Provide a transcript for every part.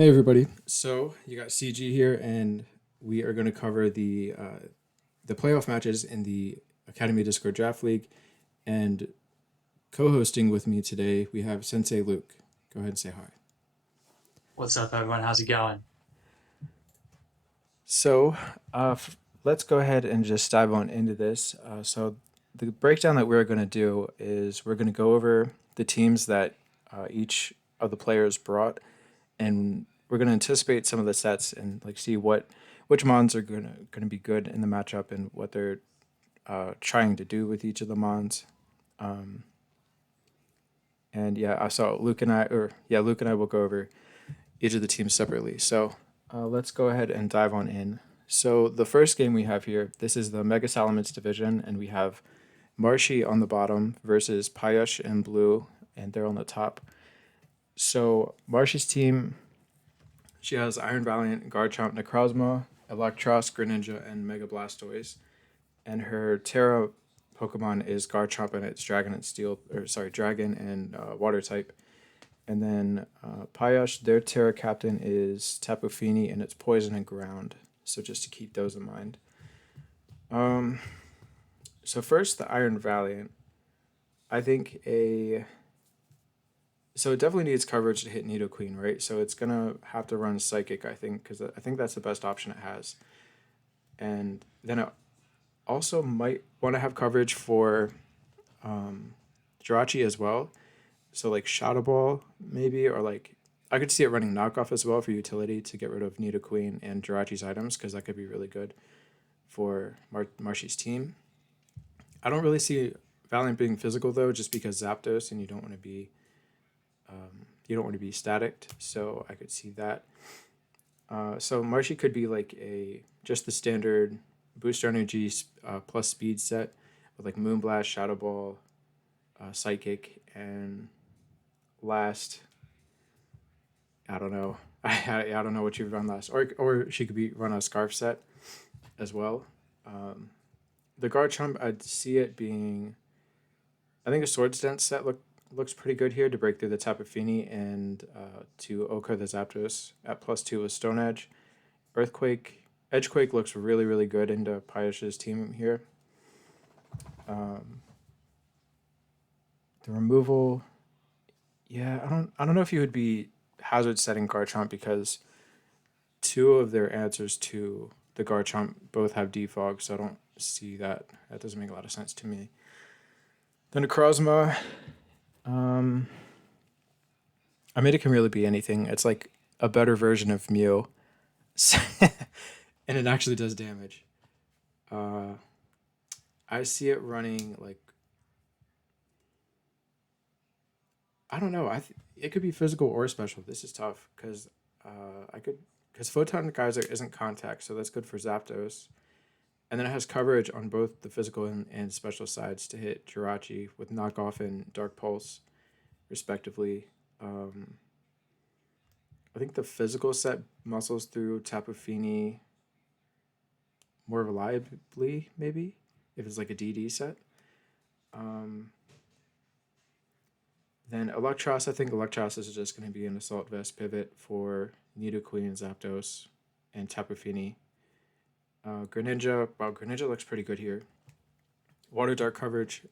Hey everybody. So you got CG here, and we are going to cover the playoff matches in the Academy Discord Draft League. And co-hosting with me today, we have Sensei Luke. Go ahead and say hi. What's up, everyone? How's it going? So let's go ahead and just dive on into this. So the breakdown that we're going to do is we're going to go over the teams that each of the players brought, and we're going to anticipate some of the sets and like see which mons are going to be good in the matchup and what they're trying to do with each of the mons. Um, and yeah, I saw Luke and I will go over each of the teams separately. So let's go ahead and dive on in. So the first game we have here, this is the Mega Salamence division, and we have Marshy on the bottom versus Payush in blue, and they're on the top. So Marshy's team, she has Iron Valiant, Garchomp, Necrozma, Electros, Greninja, and Mega Blastoise. And her Terra Pokemon is Garchomp, and it's Dragon and Water type. And then Payush, their Terra Captain is Tapu Fini, and it's Poison and Ground. So just to keep those in mind. Um, so first, the Iron Valiant. I think a so it definitely needs coverage to hit Nidoqueen, right? So it's gonna have to run Psychic, I think, because I think that's the best option it has. And then it also might want to have coverage for Jirachi as well. So like Shadow Ball maybe, or like I could see it running knockoff as well for utility to get rid of Nidoqueen and Jirachi's items because that could be really good for Marshy's team. I don't really see Valiant being physical though, just because Zapdos and you don't want to be static. So I could see that. So Marshy could be like a just the standard booster energy plus speed set with like Moonblast, Shadow Ball, Psychic, and last I don't know. I don't know what you would run last, or she could be run a Scarf set as well. Um, the Garchomp, I'd see it being. I think a Swords Dance set looks pretty good here to break through the Tapu Fini and to Ochre the Zapdos at +2 with Stone Edge. Earthquake, Edgequake looks really good into Payush's team here. Um, the removal, yeah, I don't know if you would be hazard setting Garchomp because two of their answers to the Garchomp both have defog, so I don't see that. That doesn't make a lot of sense to me. Then Necrozma, um, I mean, it can really be anything. It's like a better version of Mew, and it actually does damage. Uh, I see it running like I don't know. It could be physical or special. This is tough because I could because Photon Geyser isn't contact, so that's good for Zapdos. And then it has coverage on both the physical and special sides to hit Jirachi with knockoff and Dark Pulse, respectively. Um, I think the physical set muscles through Tapu Fini more reliably, maybe if it's like a DD set. Um, then Electros, I think Electros is just going to be an Assault Vest pivot for Nidoqueen, Zapdos, and Tapu Fini. Greninja, wow, Greninja looks pretty good here. Water Dark coverage,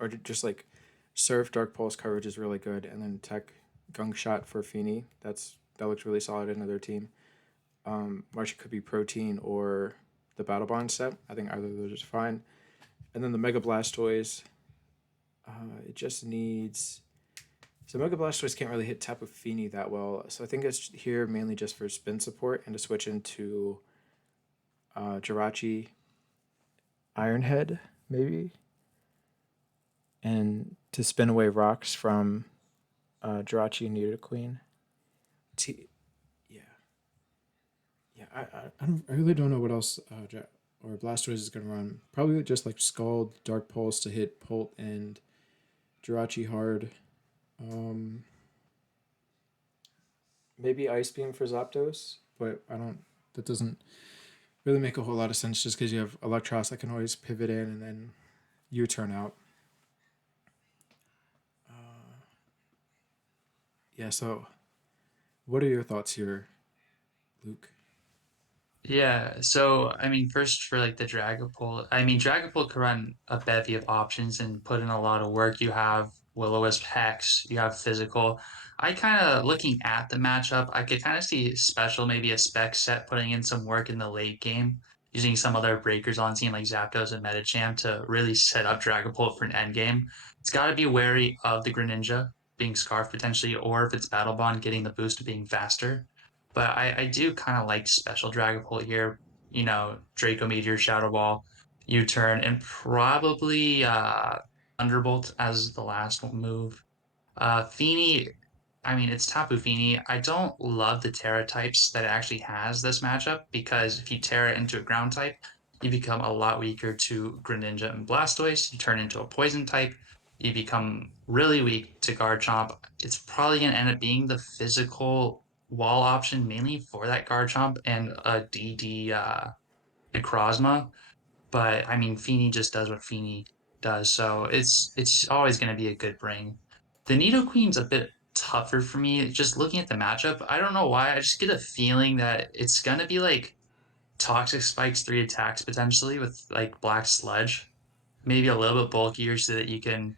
or just like Surf Dark Pulse coverage is really good, and then Tech Gunk Shot for Fini. That looks really solid in their team. Marsha could be Protein or the Battle Bond set. I think either of those is fine. And then the Mega Blastoise, it just needs. So Mega Blastoise can't really hit Tapu Fini that well, so I think it's here mainly just for spin support and to switch into Jirachi Ironhead, maybe, and to spin away rocks from Jirachi and Nidoqueen. T- yeah, yeah. I really don't know what else or Blastoise is gonna run. Probably just like Scald, Dark Pulse to hit Polt and Jirachi hard. Um, Maybe Ice Beam for Zapdos, but I don't. That doesn't really make a whole lot of sense just because you have Electros that can always pivot in and then U turn out. Uh, yeah, so What are your thoughts here, Luke? Yeah, so I mean, first for like the Dragapult, I mean, Dragapult can run a bevy of options and put in a lot of work. You have Will-O-Wisp Hex, you have Physical. I kind of looking at the matchup, I could kind of see special, maybe a spec set putting in some work in the late game, using some other breakers on team like Zapdos and Medicham to really set up Dragapult for an end game. It's got to be wary of the Greninja being Scarf potentially, or if it's Battle Bond, getting the boost of being faster. But I do kind of like special Dragapult here. You know, Draco Meteor, Shadow Ball, U-turn, and probably Thunderbolt as the last move. Feeny, I mean, it's Tapu Fini. I don't love the Terra types that it actually has this matchup because if you Terra into a ground type, you become a lot weaker to Greninja and Blastoise. You turn into a poison type, you become really weak to Garchomp. It's probably going to end up being the physical wall option mainly for that Garchomp and a DD Necrozma. But I mean, Fini just does what Fini does, so it's always going to be a good bring. The Nidoqueen's a bit tougher for me. Just looking at the matchup, I don't know why. I just get a feeling that it's going to be like Toxic Spikes 3 attacks potentially with like Black Sludge, maybe a little bit bulkier so that you can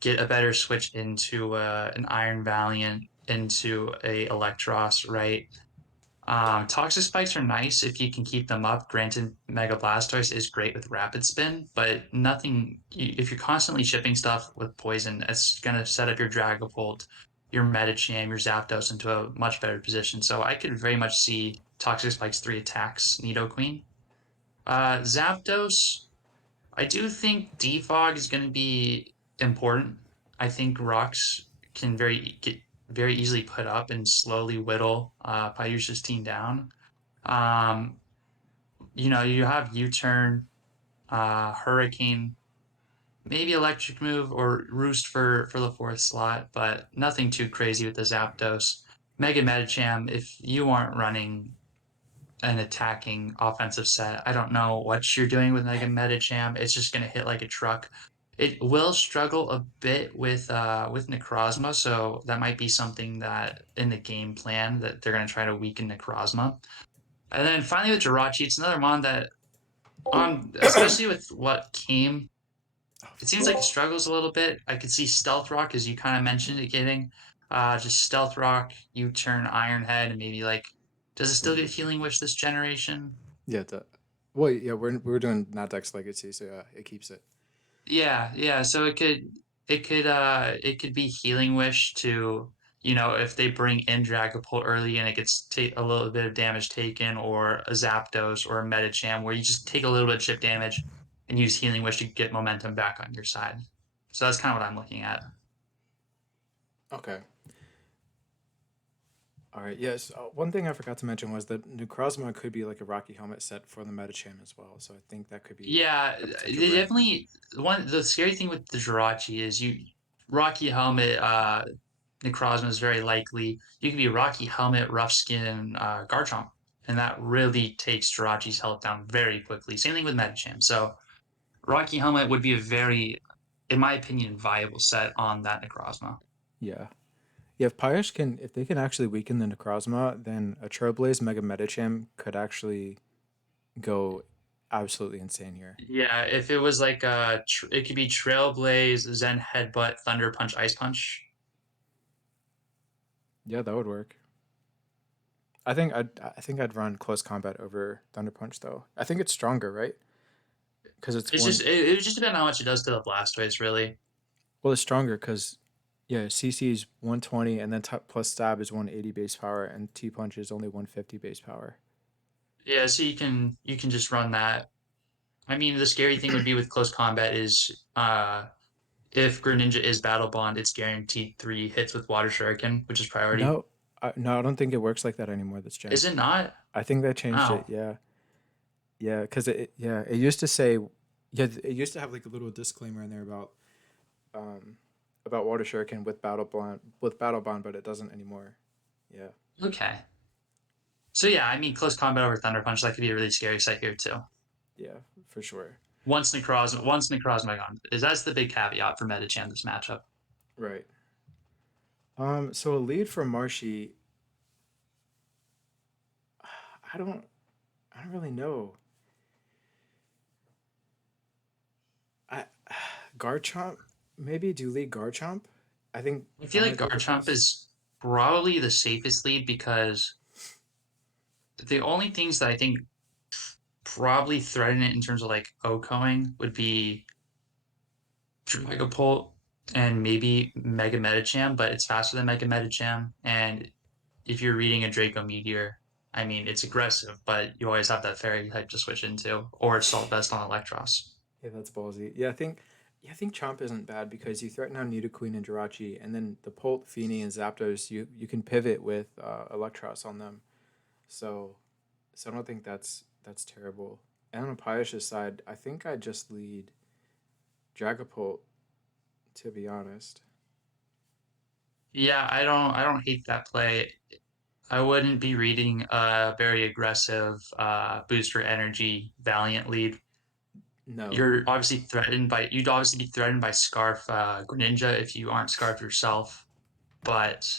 get a better switch into an Iron Valiant into a Electros, right? Toxic spikes are nice if you can keep them up. Granted, Mega Blastoise is great with Rapid Spin, but nothing. If you're constantly shipping stuff with poison, it's gonna set up your Dragapult, your Medicham, your Zapdos into a much better position. So I could very much see Toxic Spikes 3 attacks Nidoqueen. Zapdos, I do think Defog is going to be important. I think rocks can get very easily put up and slowly whittle Payush's team down. Um, you know, you have U-turn, Hurricane, maybe Electric Move or Roost for the fourth slot, but nothing too crazy with the Zapdos. Mega Medicham, if you aren't running an attacking offensive set. I don't know what you're doing with Mega Medicham. It's just going to hit like a truck. It will struggle a bit with Necrozma, so that might be something that in the game plan that they're going to try to weaken Necrozma. And then finally with Jirachi, it's another mon that especially with what came, it seems like it struggles a little bit. I could see Stealth Rock, as you kind of mentioned it getting. Just Stealth Rock, U-turn, Iron Head, and maybe like, does it still get Healing Wish this generation? Yeah, well, yeah, we're doing not Dex Legacy, so yeah, it keeps it. Yeah, yeah. So it could be Healing Wish to, you know, if they bring in Dragapult early and it gets a little bit of damage taken, or a Zapdos or a Medicham where you just take a little bit of chip damage and use Healing Wish to get momentum back on your side. So that's kind of what I'm looking at. Okay. All right. Yes. One thing I forgot to mention was that Necrozma could be like a Rocky Helmet set for the Medicham as well. So I think that could be Yeah, a potential they bring. definitely one the scary thing with the Jirachi is you Rocky Helmet Necrozma is very likely. You can be Rocky Helmet, Rough Skin, Garchomp, and that really takes Jirachi's health down very quickly. Same thing with Medicham. So Rocky Helmet would be a very, in my opinion, viable set on that Necrozma. Yeah. Yeah. If they can actually weaken the Necrozma, then a Trailblaze Mega Medicham could actually go absolutely insane here. Yeah, if it was like it could be Trailblaze, Zen Headbutt, Thunder Punch, Ice Punch. Yeah, that would work. I think I'd run close combat over Thunder Punch though. I think it's stronger, right? Because it's It's one. just it would just depend on how much it does to the Blastoise, really. Well, it's stronger because yeah, CC is 120, and then plus stab is 180 base power, and T punch is only 150 base power. Yeah, so you can just run that. I mean, the scary thing would be with close combat is if Greninja is Battle Bond, it's guaranteed 3 hits with Water Shuriken, which is priority. No, no, I don't think it works like that anymore. This gen. Is it not? I think they changed it. Oh, Yeah, yeah, because yeah, it used to say, yeah, it used to have like a little disclaimer in there um about Water Shuriken with Battle Bond, but it doesn't anymore. Yeah, okay. So yeah, I mean, close combat over Thunder Punch, that could be a really scary sight here too. yeah, for sure. Once Necrozma gone, is that's the big caveat for Metachan this matchup. Right. So a lead for Marshy. I don't I don't really know. I Garchomp, maybe do you lead Garchomp? I think I that feel like might be the Garchomp best. is probably the safest lead because the only things that I think probably threaten it in terms of like OHKOing would be Dragapult and maybe Mega Metacham, but it's faster than Mega Metacham. And if you're reading a Draco Meteor, I mean, it's aggressive, but you always have that fairy type to switch into, or Assault Vest on Electros. Yeah, that's ballsy. Yeah, I think Chomp isn't bad because you threaten out Nidoqueen and Jirachi, and then the Polt, Feeny, and Zapdos, you can pivot with Electros on them. So so I don't think that's terrible. And on Piush's side, I think I just lead Dragapult, to be honest. Yeah, I don't hate that play. I wouldn't be reading a very aggressive booster energy Valiant lead. No. You'd obviously be threatened by Scarf Greninja if you aren't Scarf yourself, but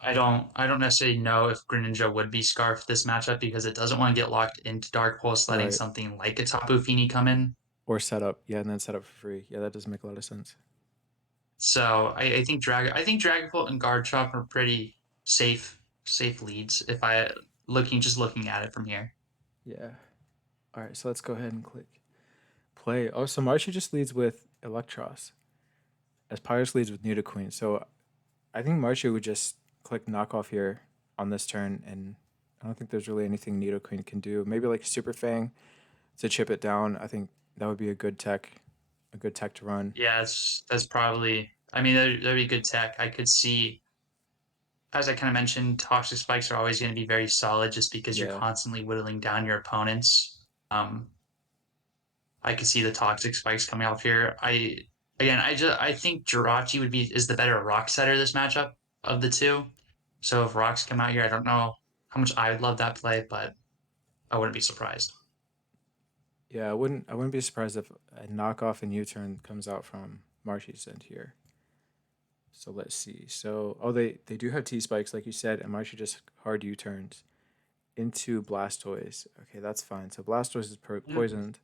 I don't necessarily know if Greninja would be Scarf this matchup because it doesn't want to get locked into Dark Pulse, letting Right. something like a Tapu Fini come in. Or set up. Yeah, and then set up for free. Yeah, that doesn't make a lot of sense. So I think Dragapult and Garchomp are pretty safe leads if I looking at it from here. Yeah. All right, so let's go ahead and click play. Oh, so Marsha just leads with Electros, as Pyrus leads with Nidoqueen. So I think Marsha would just click knockoff here on this turn, and I don't think there's really anything Nidoqueen can do. Maybe like Super Fang to chip it down. I think that would be a good tech to run. Yeah, that's probably. I mean, that'd be good tech. I could see, as I kind of mentioned, toxic spikes are always going to be very solid just because you're Yeah, constantly whittling down your opponents. I could see the toxic spikes coming off here. I think Jirachi would be is the better rock setter this matchup of the two. So if rocks come out here, I don't know how much I would love that play, but I wouldn't be surprised. yeah. I wouldn't be surprised if a knockoff and U turn comes out from Marshy's end here. So let's see. So oh, they do have T spikes like you said, and Marshy just hard U turns into Blastoise. Okay, that's fine. So Blastoise is poisoned.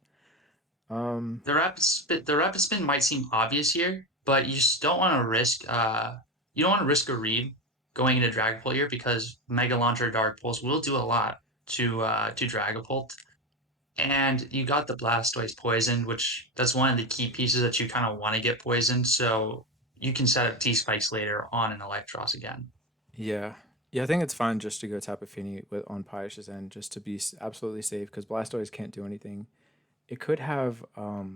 Um, The rapid spin might seem obvious here, but you just don't want to you don't want to risk a read going into Dragapult here because Mega Launcher Dark Pulse will do a lot to Dragapult. And you got the Blastoise poisoned, which that's one of the key pieces that you kind of want to get poisoned, so you can set up T spikes later on in Electros again. yeah, yeah. I think it's fine just to go Tapu Fini with on Pius's end just to be absolutely safe because Blastoise can't do anything. It could have oh,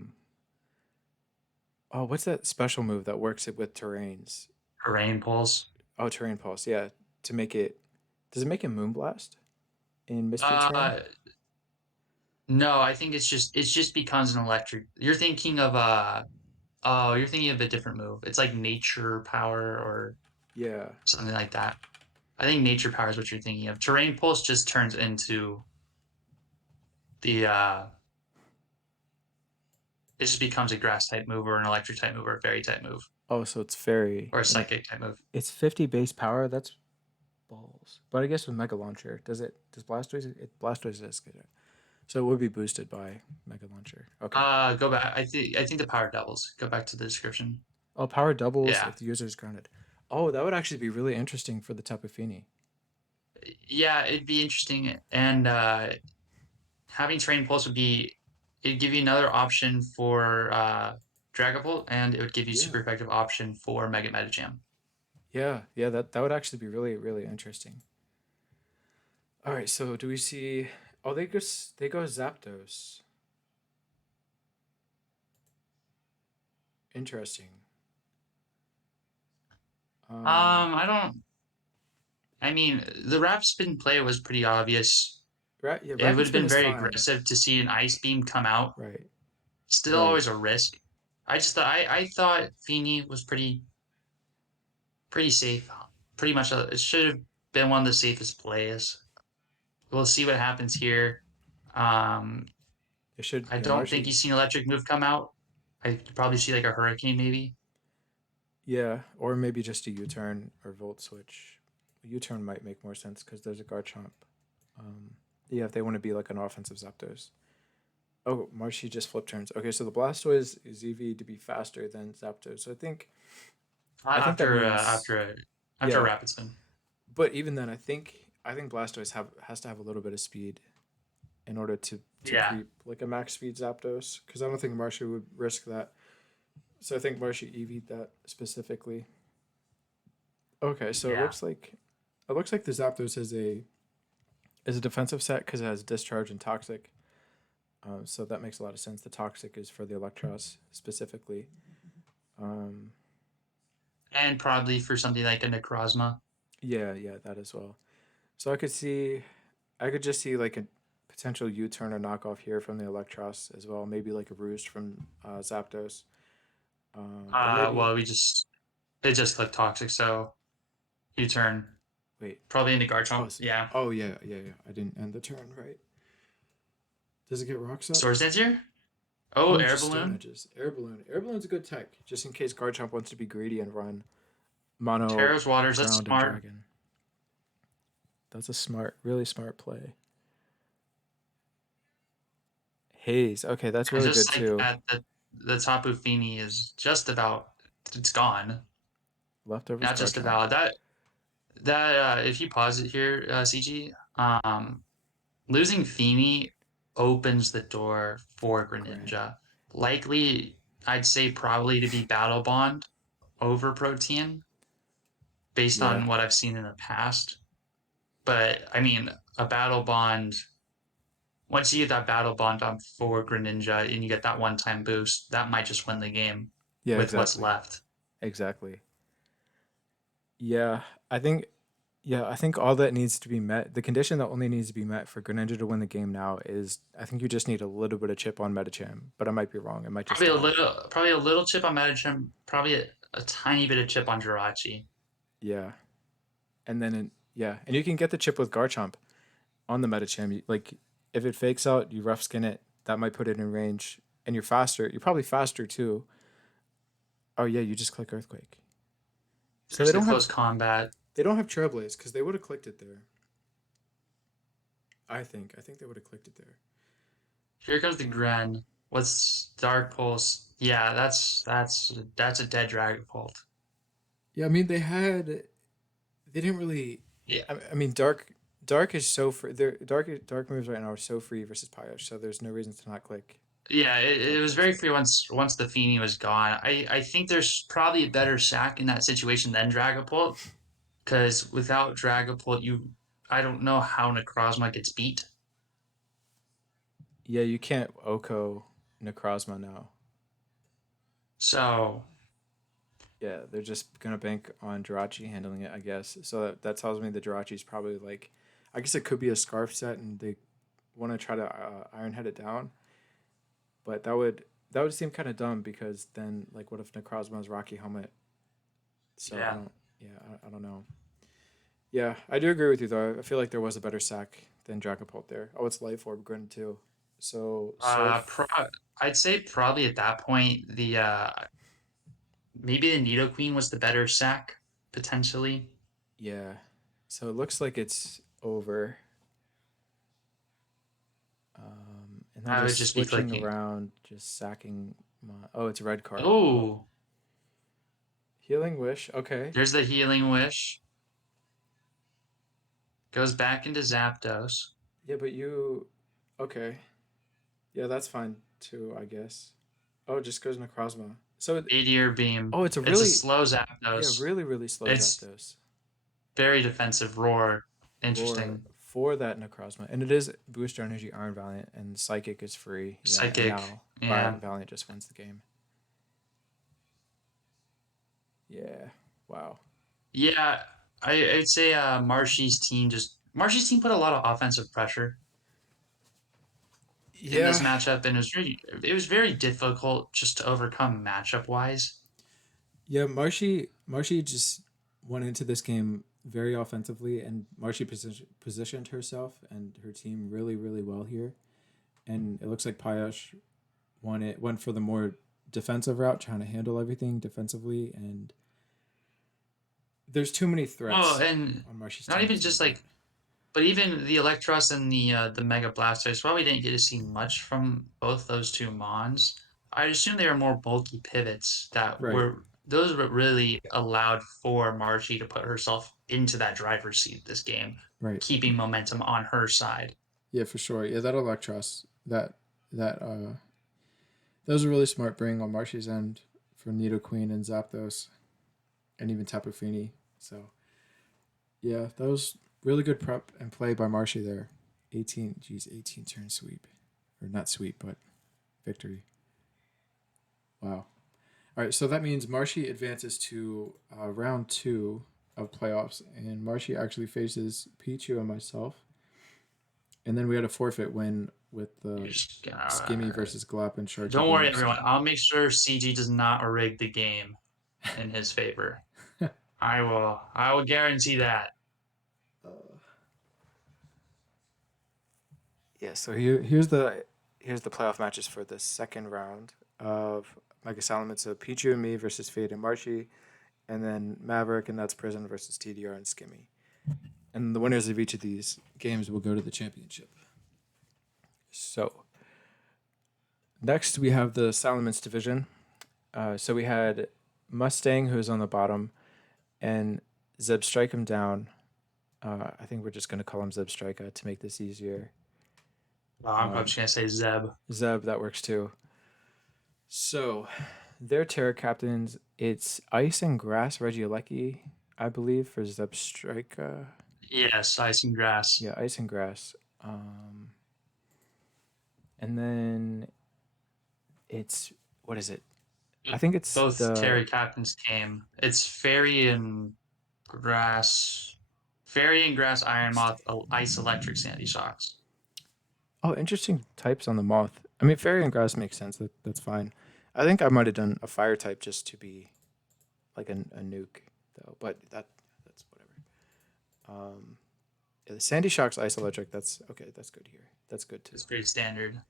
what's that special move that works it with terrains? Terrain Pulse. Oh, terrain pulse. Yeah, to make it. Does it make it Moonblast in Mystery Terrain? Uh, no, I think it just becomes an electric. You're thinking of a different move. It's like Nature Power or Yeah. something like that. I think Nature Power is what you're thinking of. Terrain Pulse just turns into the it just becomes a grass type move or an electric type move or a fairy type move Oh, so it's fairy or a and psychic type move. it's 50 base power. That's balls. But I guess with Mega Launcher, does Blastoise Blastoise does get it. So it would be boosted by Mega Launcher. Okay. Go back. I think the power doubles. Go back to the description. Oh, power doubles Yeah. if the user is grounded. Oh, that would actually be really interesting for the Tapu Fini. Yeah, it'd be interesting. And having Terrain Pulse it'd give you another option for Dragapult, and it would give you Yeah. super effective option for Mega Metacham. Yeah, yeah, that would actually be really, really interesting. All right, so do we see? Oh, they go Zapdos. Interesting. Um, I don't. I mean, the Rapid Spin play was pretty obvious. Yeah, It would Rapid have Spin been is very fine. aggressive to see an Ice Beam come out. Right, Still right. always a risk. I thought Fini was pretty safe. Pretty much, it should have been one of the safest plays. We'll see what happens here. Um, It should. I Yeah, don't think Marshy. you've seen electric move come out. I could probably see like a hurricane maybe. Yeah, or maybe just a U turn or Volt Switch U-turn might make more sense because there's a Garchomp. Yeah, if they want to be like an offensive Zapdos. Oh, Marshy just flip turns. Okay, so the Blastoise is EV to be faster than Zapdos. So I think that After means after yeah. rapid spin. But even then, I think Blastoise has to have a little bit of speed in order to Yeah, creep like a max speed Zapdos because I don't think Marshy would risk that. So I think Marshy EV'd that specifically. Okay, so it yeah, looks like the Zapdos is a defensive set because it has discharge and toxic. So that makes a lot of sense. The toxic is for the Electros specifically. Um, and probably for something like a Necrozma. yeah, yeah, that as well. So I could just see like a potential U-turn or knockoff here from the Electros as well. Maybe like a Roost from Zapdos, or maybe Well, it just clicked toxic, so U turn wait. probably into Oh, Garchomp. Yeah, oh yeah, yeah, yeah. I didn't end the turn right. Does it get rocks up? Swords Dance here. Oh, Oh, Air just Stone Balloon. Edges. Air Balloon. Air Balloon's a good tech, just in case Garchomp wants to be greedy and run Mono, Tara's Waters. That's Ground, and smart. Dragon. That's a smart, really smart play. Haze. Okay, that's And really good just like too. that, the Tapu Fini is just about it's gone. Leftovers Not just Garchomp. about that. If you pause it here, CG, losing Fini opens the door for Grant. Greninja. Likely, I'd say probably to be Battle Bond over Protean based Yeah. on what I've seen in the past. But I mean, a Battle Bond, once you get that Battle Bond on for Greninja and you get that one time boost, that might just win the game Yeah, with what's exactly. left. Exactly. Yeah, I think I think all that needs to be met, the condition that only needs to be met for Greninja to win the game now is I think you just need a little bit of chip on Metacham, but I might be wrong. It might just die. Probably a little chip on Medicham, probably a tiny bit of chip on Jirachi. Yeah. And then yeah, and you can get the chip with Garchomp on the Metacham. Like if it fakes out, you rough skin it, that might put it in range and you're faster. You're probably faster too. Oh yeah, you just click Earthquake. So There's the close combat. they don't have Trailblaze cuz they would have clicked it there. I think they would have clicked it there. Here comes the Um, Gren. What's Dark Pulse? Yeah, that's a dead Dragapult. yeah, I mean they didn't really. Yeah, I mean, dark is so free. Their dark moves right now are so free versus Pyoche, so there's no reason to not yeah. It click was those very free there. once the Fini was gone. I think there's probably a better sack in that situation than Dragapult because without Dragapult, I don't know how Necrozma gets beat. Yeah, you can't Oko Necrozma now. So Yeah, they're just gonna bank on Jirachi handling it, I guess. So that tells me the Jirachi's probably like, I guess it could be a scarf set, and they want to try to Iron Head it down, but that would seem kind of dumb because then like what if Necrozma's Rocky Helmet? So I yeah, don't. Yeah, I don't know. Yeah, I do agree with you though. I feel like there was a better sack than Dragapult there. Oh, it's Life Orb Grin too. So pro- I'd say probably at that point the maybe the Nidoqueen was the better sack potentially. yeah. So it looks like it's over. And then I would just just be switching clicking. around, just sacking my. Oh, it's a red card. Oh, Oh, Healing Wish. Okay. there's the Healing Wish. Goes back into Zapdos. Yeah, but you. Okay. Yeah, that's fine too, I guess. Oh, it just goes Necrozma. Meteor Beam. Oh, it's a It's a really, slow yeah, Zapdos. really, really slow It's Zapdos. very defensive. Roar. Roar Interesting. for that Necrozma. And it is Booster Energy Iron Valiant, and Psychic is free. Yeah, and Psychic. now Yeah. Valiant just wins the game. Yeah. Wow. Yeah. I'd say Marshy's team put a lot of offensive pressure in this Yeah. matchup, and it was very difficult just to overcome matchup wise. Yeah, Marshy just went into this game very offensively, and Marshy positioned herself and her team really, really well here. And it looks like Pyoche went for the more defensive route, trying to handle everything defensively, and there's too many Well, threats and on Marshy's not team even to just move up. like, but even the Electros and the Mega Blastoise probably didn't get to see much from both those two Mons. I assume they were more bulky pivots that Right, were those were really allowed for Marshy to put herself into that driver's seat this game, right. keeping momentum on her side. Yeah, for sure. Yeah, that Electros, that that was a really smart bring on Marshy's end for Nidoqueen and Zapdos and even Tapu Fini. So yeah, that was really good prep and play by Marshy there. 18, geez, 18 turn sweep, or not sweep, but victory. Wow. All right, so that means Marshy advances to round two of playoffs, and Marshy actually faces Pichu and myself. And then we had a forfeit win with You're the just Skimmy gonna versus Glop and Sharky don't worry, being everyone. Skimmy. I'll make sure CG does not rig the game in his favor. I will. I will guarantee that. Yeah, so here's the playoff matches for the second round of Mega Solomon. So Pichu and me versus Fade and Marshy, and then Maverick and that's Prison versus TDR and Skimmy. And the winners of each of these games will go to the championship. So next we have the Solomons division. So we had Mustang, who's on the bottom, and Zeb Strike him down. I think we're just going to call him Zeb Strika to make this easier. I'm just gonna say Zeb. Zeb, that works too. So, their Terra captains, it's Ice and Grass Regieleki, I believe, for Zeb Strika. Yes, ice and grass. Yeah, Ice and Grass. Um, and then it's, what is it? I think it's Both the, Terry captains came. It's grass, fairy and grass, iron moth, ice, electric, sandy shocks. oh, interesting types on the Moth. I mean, Fairy and Grass makes sense. That's fine. I think I might have done a Fire type just to be like a nuke, though, but that's whatever. Um, yeah, the Sandy Shocks Ice Electric, that's okay. That's good here. That's good too. It's pretty standard,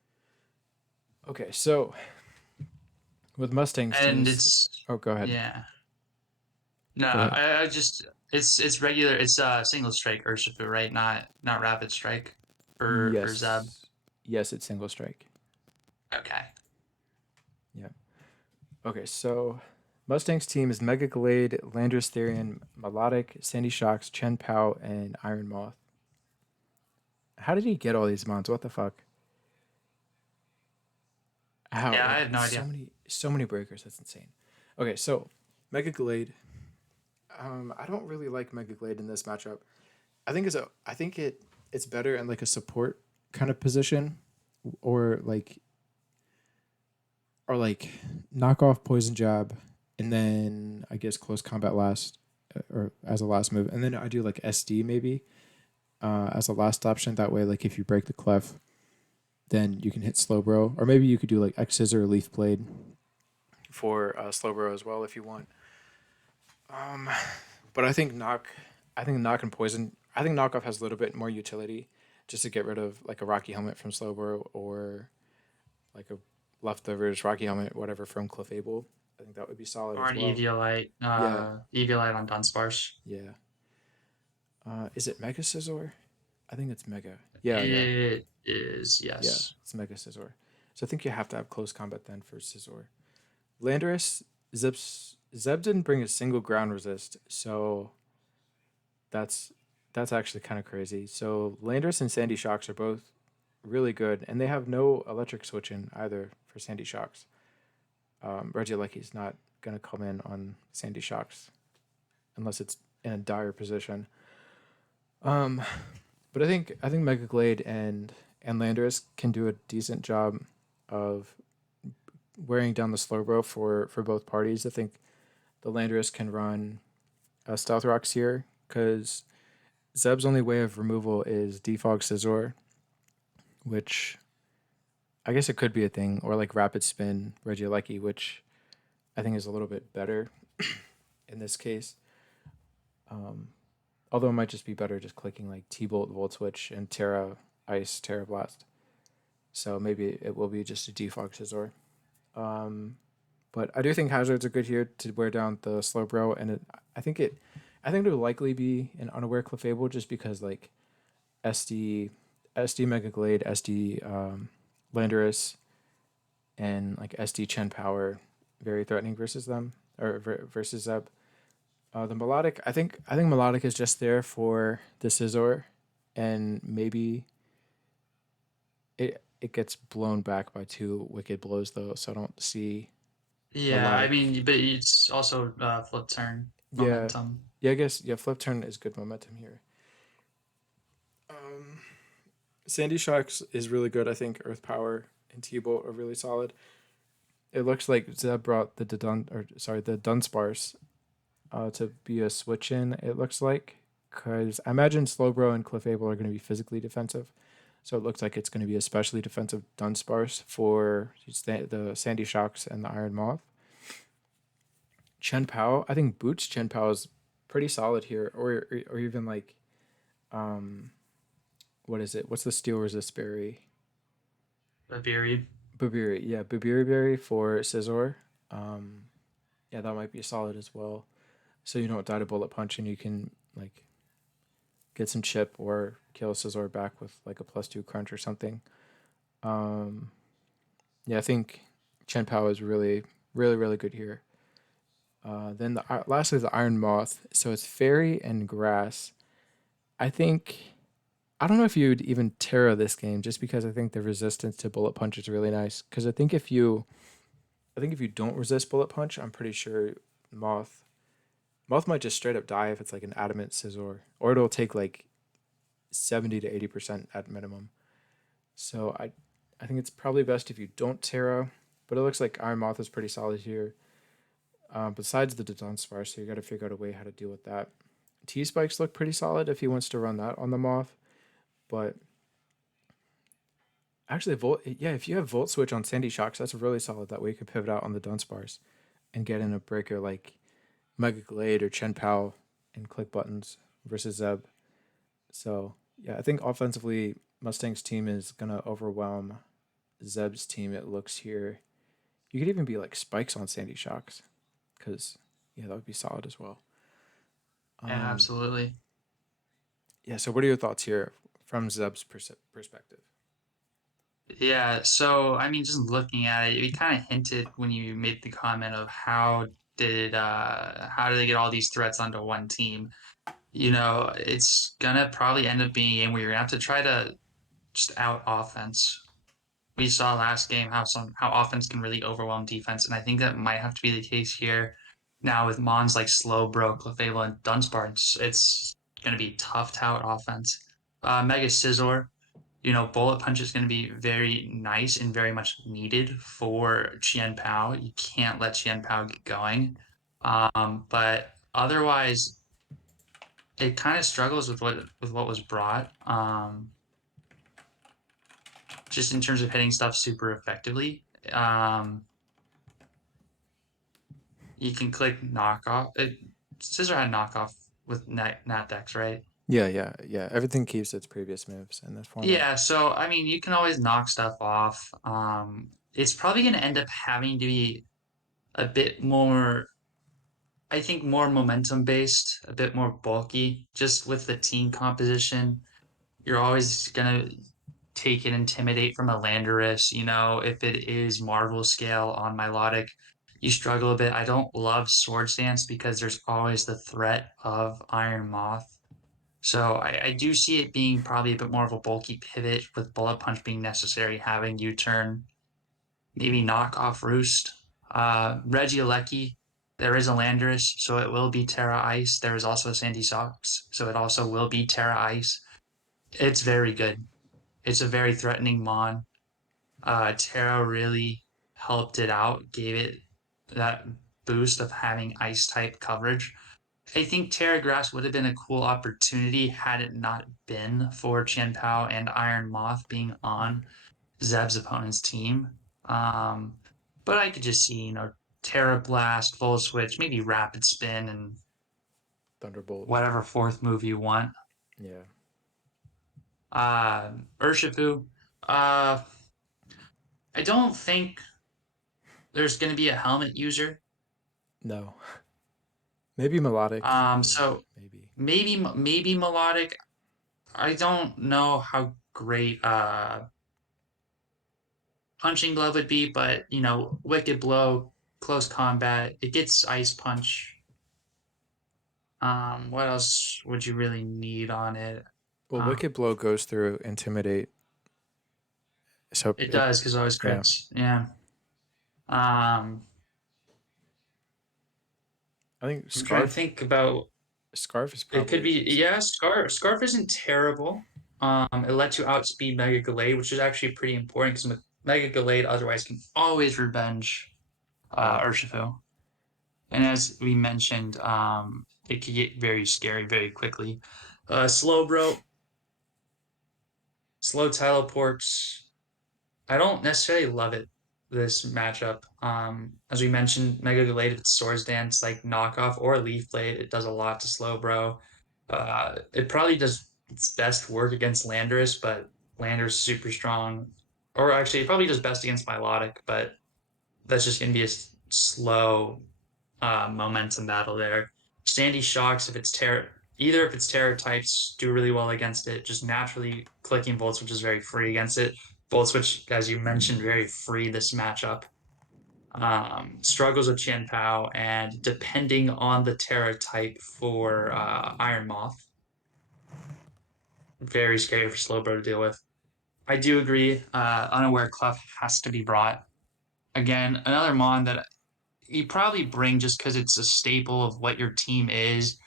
Okay, so with Mustangs and teams. it's Oh, go ahead. yeah. No, Go ahead. I just it's regular. It's single strike Urshifu, right? Not rapid strike for Zeb. Yes. Yes, it's single strike. Okay. Yeah. Okay, so Mustangs team is Mega Glade, Landorus Therian, Melodic, Sandy Shocks, Chen Pao, and Iron Moth. How did he get all these mounts? What the fuck? How? Yeah, I Like have no idea. so many breakers. That's insane. Okay, so Mega Glade. I don't really like Mega Glade in this matchup. I think it's better in like a support kind of position, or like knock off poison jab, and then I guess close combat last, or as a last move, and then I do like SD maybe as a last option. That way, like if you break the clef, then you can hit Slowbro, or maybe you could do like X Scissor or Leaf Blade for Slowbro as well if you want. But I think knock and poison. I think knockoff has a little bit more utility, just to get rid of like a Rocky Helmet from Slowbro or like a leftovers Rocky Helmet, whatever from Clefable. I think that would be solid Or as an well. Yeah, Eviolite on Dunsparce. yeah. Is it Mega Scizor? I think it's Mega. Yeah, yeah, It is, yeah. yes. It's Mega Scizor. So I think you have to have close combat then for Scizor. Landorus, Zeb didn't bring a single ground resist, so that's that's actually kind of crazy. So Landorus and Sandy Shocks are both really good, and they have no electric switching either for Sandy Shocks. Regieleki's not gonna come in on Sandy Shocks unless it's in a dire position. Um, but I think Mega Glade and Landorus can do a decent job of wearing down the Slowbro for both parties. I think the Landorus can run Stealth Rocks here because Zeb's only way of removal is Defog Scizor, which I guess it could be a thing, or like Rapid Spin Regieleki, which I think is a little bit better in this case. Although it might just be better just clicking like T-Bolt, Volt Switch, and Terra Ice, Terra Blast. So maybe it will be just a Defog Scizor. But I do think Hazards are good here to wear down the Slowbro, and I think I think it'll likely be an unaware Clefable just because like SD, SD Mega Glade, SD Landorus, and like SD Chen Power, very threatening versus them or versus Zeb. The melodic, I think melodic is just there for the Scizor, and maybe it gets blown back by two wicked blows though, so I don't see Yeah, I melodic. mean, but it's also flip turn Yeah, momentum. yeah, I guess yeah. Flip turn is good momentum here. Sandy Shocks is really good. I think Earth Power and T Bolt are really solid. It looks like Zeb brought the Dunsparce to be a switch in. It looks like because I imagine Slowbro and Clefable are going to be physically defensive, so it looks like it's going to be especially defensive Dunsparce for the Sandy Shocks and the Iron Moth. Chen Pao, I think Boots Chen Pao is pretty solid here, or even like what is it? What's the steel resist berry? Iberi. Babiri, yeah, Babiri berry for Scizor. Um, yeah, that might be solid as well. So you don't die to bullet punch, and you can like get some chip or kill Scizor back with like a +2 crunch or something. Um, yeah, I think Chen Pao is really good here. Then lastly the Iron Moth. So it's fairy and grass. I think I don't know if you'd even Terra this game just because I think the resistance to bullet punch is really nice. Because I think if you don't resist bullet punch, I'm pretty sure Moth Moth might just straight up die if it's like an adamant Scizor, or it'll take like 70 to 80% at minimum. So I think it's probably best if you don't Terra, but it looks like Iron Moth is pretty solid here. Besides the Dunsparce, so you got to figure out a way how to deal with that. T spikes look pretty solid if he wants to run that on the Moth, but actually, yeah, if you have Volt Switch on Sandy Shocks, that's really solid. That way you can pivot out on the Dunsparce and get in a breaker like Mega Glade or Chen Pao and click buttons versus Zeb. So yeah, I think offensively Mustang's team is gonna overwhelm Zeb's team. It looks here. You could even be like spikes on Sandy Shocks, because yeah, that would be solid as well. Yeah, Um, absolutely. yeah. So what are your thoughts here from Zeb's perspective? Yeah, so I mean, just looking at it, you kind of hinted when you made the comment of how did they get all these threats onto one team? You know, it's gonna probably end up being a game where you're gonna have to try to just out offense. We saw last game how offense can really overwhelm defense, and I think that might have to be the case here. Now with Mons like Slowbro, Clefable, and Dunsparce, it's gonna be tough to out offense. Mega Scizor, you know, Bullet Punch is gonna be very nice and very much needed for Chien Pao. You can't let Chien Pao get going. But otherwise, it kind of struggles with what was brought. Just in terms of hitting stuff super effectively. You can click knockoff. Scissor had knockoff with Nat Dex, right? Yeah. Everything keeps its previous moves in this format. Yeah, so I mean, you can always knock stuff off. It's probably going to end up having to be a bit more, I think, more momentum based, a bit more bulky, just with the team composition. You're always going to take and intimidate from a Landorus. You know, if it is Marvel scale on Milotic, you struggle a bit. I don't love Swords Dance because there's always the threat of Iron Moth. So I do see it being probably a bit more of a bulky pivot with Bullet Punch being necessary, having U-turn, maybe knock off Roost. Regieleki, there is a Landorus, so it will be Terra Ice. There is also a Sandy Socks, so it also will be Terra Ice. It's very good. It's a very threatening Mon. Terra really helped it out, gave it that boost of having ice type coverage. I think Terra Grass would have been a cool opportunity had it not been for Qian Pao and Iron Moth being on Mm. Zeb's opponent's team. Um, but I could just see, you know, Terra Blast, Full Switch, maybe Rapid Spin, and Thunderbolt. whatever fourth move you want. Yeah. Urshifu, uh, I don't think there's going to be a helmet user. No. Maybe melodic. So Maybe. maybe melodic. I don't know how great punching glove would be, but you know, wicked blow, close combat. It gets ice punch. What else would you really need on it? Well, Uh, Wicked Blow goes through Intimidate. So it it, does because it always yeah. crits. Yeah. Um, I think I'm trying to Scarf. think about. Scarf is It could probably be, yeah, Scarf isn't terrible. It lets you outspeed Mega Gallade, which is actually pretty important because Mega Gallade otherwise can always revenge yeah. Urshifu. And as we mentioned, it could get very scary very quickly. Slowbro, slow teleports. I don't necessarily love it, this matchup. As we mentioned, Mega Gallade, if it's Swords Dance, like knockoff or Leaf Blade, it does a lot to slow bro. It probably does its best work against Landorus, but Landorus is super strong. Or actually, it probably does best against Milotic, but that's just going to be a slow momentum battle there. Sandy Shocks, if it's terror, either if it's terror types, do really well against it. Just naturally clicking Volt Switch is very free against it. Volt Switch, as you mentioned, very free this matchup. Struggles with Qian Pao, and depending on the terror type for Iron Moth, very scary for Slowbro to deal with. I do agree. Unaware Clef has to be brought. Again, another Mon that you probably bring just because it's a staple of what your team is,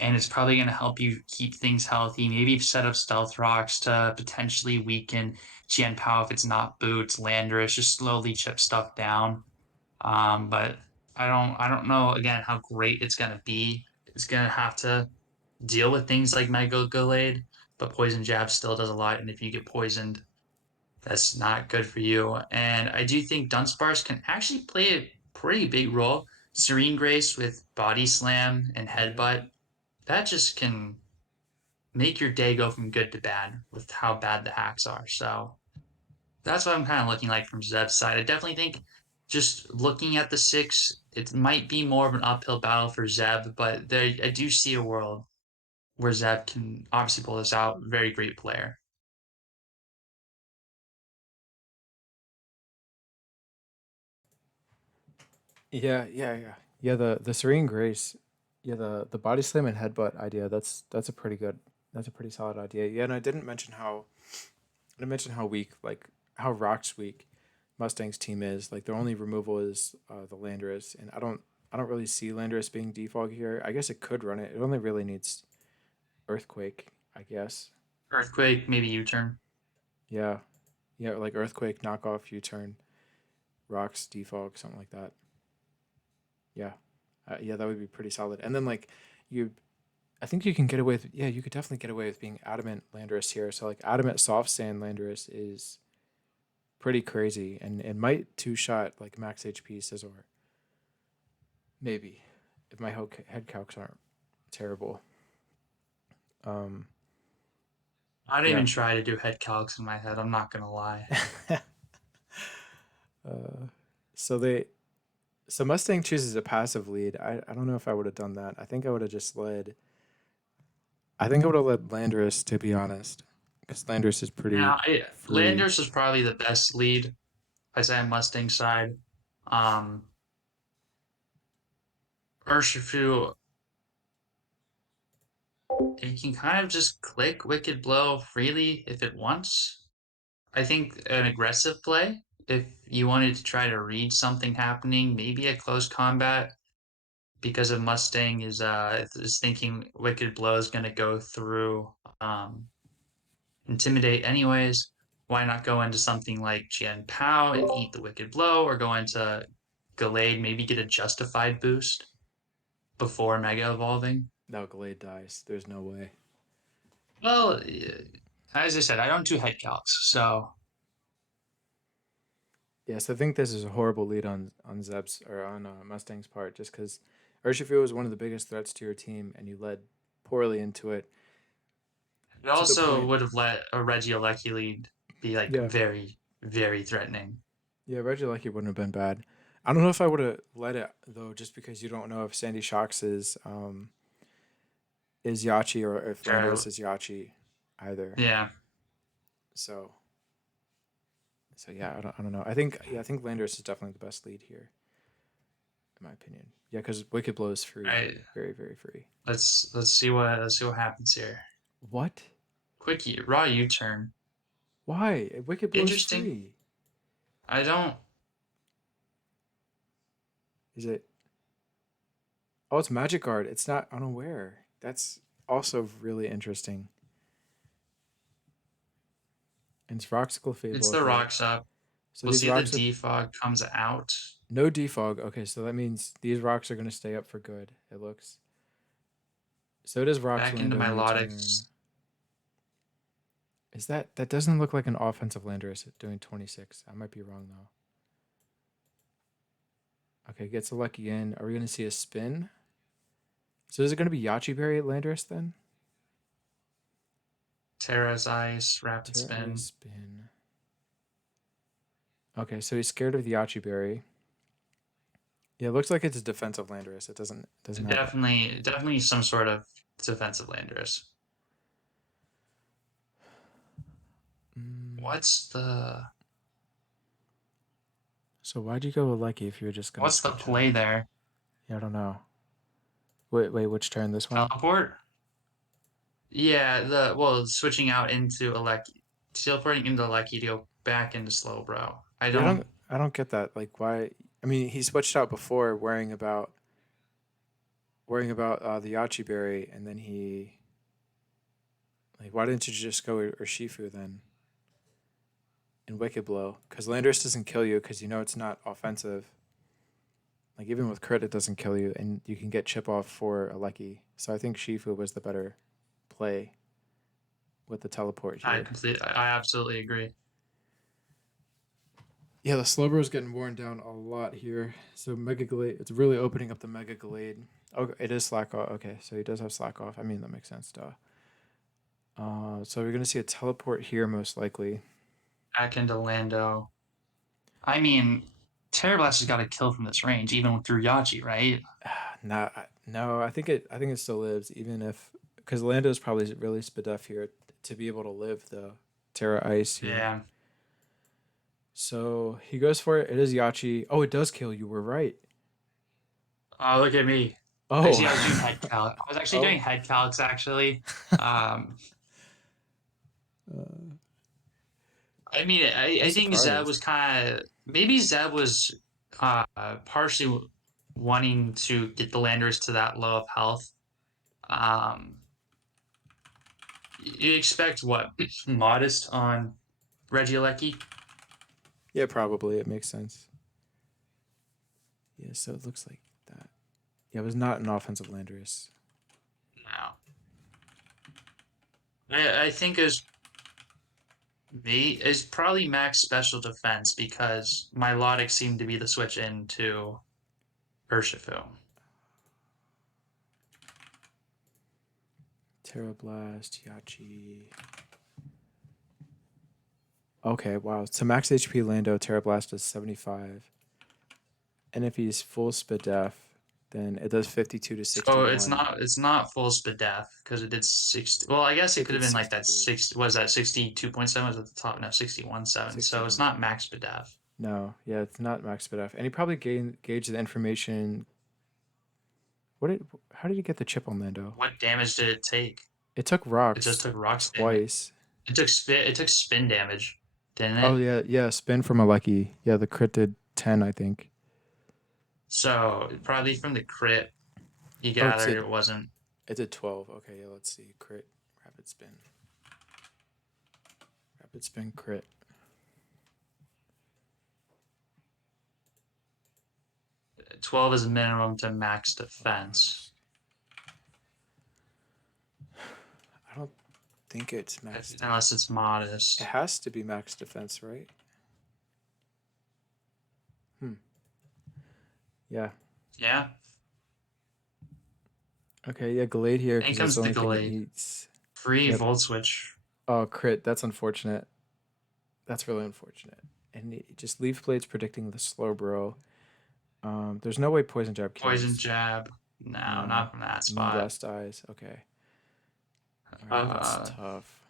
and it's probably going to help you keep things healthy. Maybe set up Stealth Rocks to potentially weaken Qian Pao if it's not Boots, Landorus, just slowly chip stuff down. But I don't know again how great it's going to be. It's going to have to deal with things like Mega Gallade, but Poison Jab still does a lot, and if you get poisoned, that's not good for you. And I do think Dunsparce can actually play a pretty big role. Serene Grace with Body Slam and Yeah. Headbutt, that just can make your day go from good to bad with how bad the hacks are. So that's what I'm kind of looking like from Zeb's side. I definitely think just looking at the six, it might be more of an uphill battle for Zeb, but there I do see a world where Zeb can obviously pull this out. Very great player. Yeah, the Serene Grace, yeah, the body slam and headbutt idea, that's a pretty good, that's a pretty solid idea. Yeah, and I didn't mention how weak, like how rocks weak Mustang's team is. Like their only removal is the Landorus, and I don't really see Landorus being defog here. I guess it could run it. It only really needs Earthquake, I guess. Earthquake, maybe U-turn. Yeah, yeah, like Earthquake, knockoff, U-turn, rocks, defog, something like that. Yeah, yeah, that would be pretty solid. And then like you, I think you can get away with, yeah, you could definitely get away with being adamant Landorus here. So like adamant soft sand Landorus is pretty crazy, and it might two shot like max HP Scizor. Maybe if my head calcs aren't terrible. Um, I didn't yeah. even try to do head calcs in my head. I'm not gonna lie. So they so Mustang chooses a passive lead. I don't know if I would have done that. I think I would have just led. I think I would have led Landorus to be honest, because Landorus is pretty free. Landers is probably the best lead. I say on Mustang side. Um, Urshifu, it can kind of just click Wicked Blow freely if it wants. I think an aggressive play, if you wanted to try to read something happening, maybe a close combat, because of Mustang is thinking Wicked Blow is going to go through Intimidate anyways. Why not go into something like Jian Pao and eat the Wicked Blow, or go into Gallade, maybe get a justified boost before Mega Evolving? No, Glade dies. There's no way. Well, as I said, I don't do head calcs, so Yes, I think this is a horrible lead on Zeb's or on Mustang's part, just because Urshifu was one of the biggest threats to your team, and you led poorly into it it to the also point. would have let a Regieleki lead be like Yeah, very, very threatening. yeah, Regieleki wouldn't have been bad. I don't know if I would have let it though, just because you don't know if Sandy Shocks is Yachi or if Landorus Sure. is Yachi either. Yeah. So yeah, I don't know. I think Landorus is definitely the best lead here, in my opinion. Yeah, because Wicked Blow is All free, right. very very free. Let's see what happens here. What? Quick raw U-turn. Why? Wicked Blow is Interesting. free. I don't. Is it? Oh, it's Magic Guard. It's not unaware. That's also really interesting. And it's Roxical Fable. It's the Okay, rocks up. so We'll these see if the rocks are defog comes out. no defog. Okay, so that means these rocks are going to stay up for good. It looks. So does Rox Back into Lando my in return. Lotics. Is that doesn't look like an offensive Landorus doing 26? I might be wrong though. Okay, gets a lucky in. Are we going to see a spin? So is it going to be Yachi Berry Landorus then? Terra's Ice. Rapid Terra Ice Spin. spin. Okay, so he's scared of the Yachi Berry. Yeah, it looks like it's a defensive Landorus. It doesn't have a. Definitely some sort of defensive Landers. Mm, What's the so why'd you go with Lucky if you were just gonna what's the switch play out? there? Yeah, I don't know. Wait, which turn? This one? Teleport? Yeah, switching out into Aleki, teleporting into Aleki to go back into slow, bro. I Yeah, don't. I don't get that. Like, why? I mean, he switched out before worrying about the Yachi Berry, and then he like, why didn't you just go Urshifu then in Wicked Blow? Because Landorus doesn't kill you because you know it's not offensive. Like even with crit, it doesn't kill you, and you can get chip off for a Lucky. So I think Shifu was the better play with the teleport here. I absolutely agree. Yeah, the Slowbro is getting worn down a lot here. So Mega Glade, it's really opening up the Mega Glade. Oh, it is slack off. Okay, so he does have slack off. I mean, that makes sense, duh. So we're gonna see a teleport here most likely. Back into Lando. I mean, Terrablast has got a kill from this range, even through Yachi, right? Nah, no, I think it still lives, even if because Lando's probably really Spadef here to be able to live the Terra Ice here. Yeah. So he goes for it. It is Yachi. Oh, it does kill you. We're right. Oh, look at me. I Oh, see. I was doing head calc. I was actually doing oh. head calcs actually. Um, Uh, I mean, I'm I think Zeb surprised. was kind of maybe Zeb was partially wanting to get the Landers to that low of health. Um, you expect what modest on Regieleki? Yeah, probably it makes sense. Yeah, so it looks like that. Yeah, it was not an offensive Landorus. No, I think is probably max special defense because my Milotic seemed to be the switch into Urshifu. Terra Blast, Yachi. Okay, wow. So max HP Lando Terra Blast is 75. And if he's full Spadef, then it does 52 to So 61. it's not full SPDEF because it did 60. Well, I guess it It could have did been like that 63. 6 was that 62.7 was at the top, no 61.7. So it's 61. not max SPDEF. No, yeah, it's not max Spadef. And he probably gauged the information. How did he get the chip on Lando? What damage did it take? It took It just rocks took rocks damage. twice. It took spin damage, didn't Oh it? yeah, yeah, spin from a lucky. Yeah, the crit did 10, I think. So probably from the crit, you Oh, gathered it wasn't it did 12. Okay, yeah, let's see. Crit, rapid spin. Rapid spin crit. 12 is minimum to max 12 defense. minus. I don't think it's max Unless it's It modest. has to be max defense, right? Hmm. Yeah. Yeah. Okay, yeah, Glade here And because that's comes the the only thing it Gallade. needs. Free Yep. Volt Switch. Oh, crit. That's unfortunate. That's really unfortunate. And just Leaf Blade's predicting the slow bro. There's no way poison jab Poison kills. jab. No, No. not from that And then spot. rest eyes. Okay. All right, that's Uh, tough.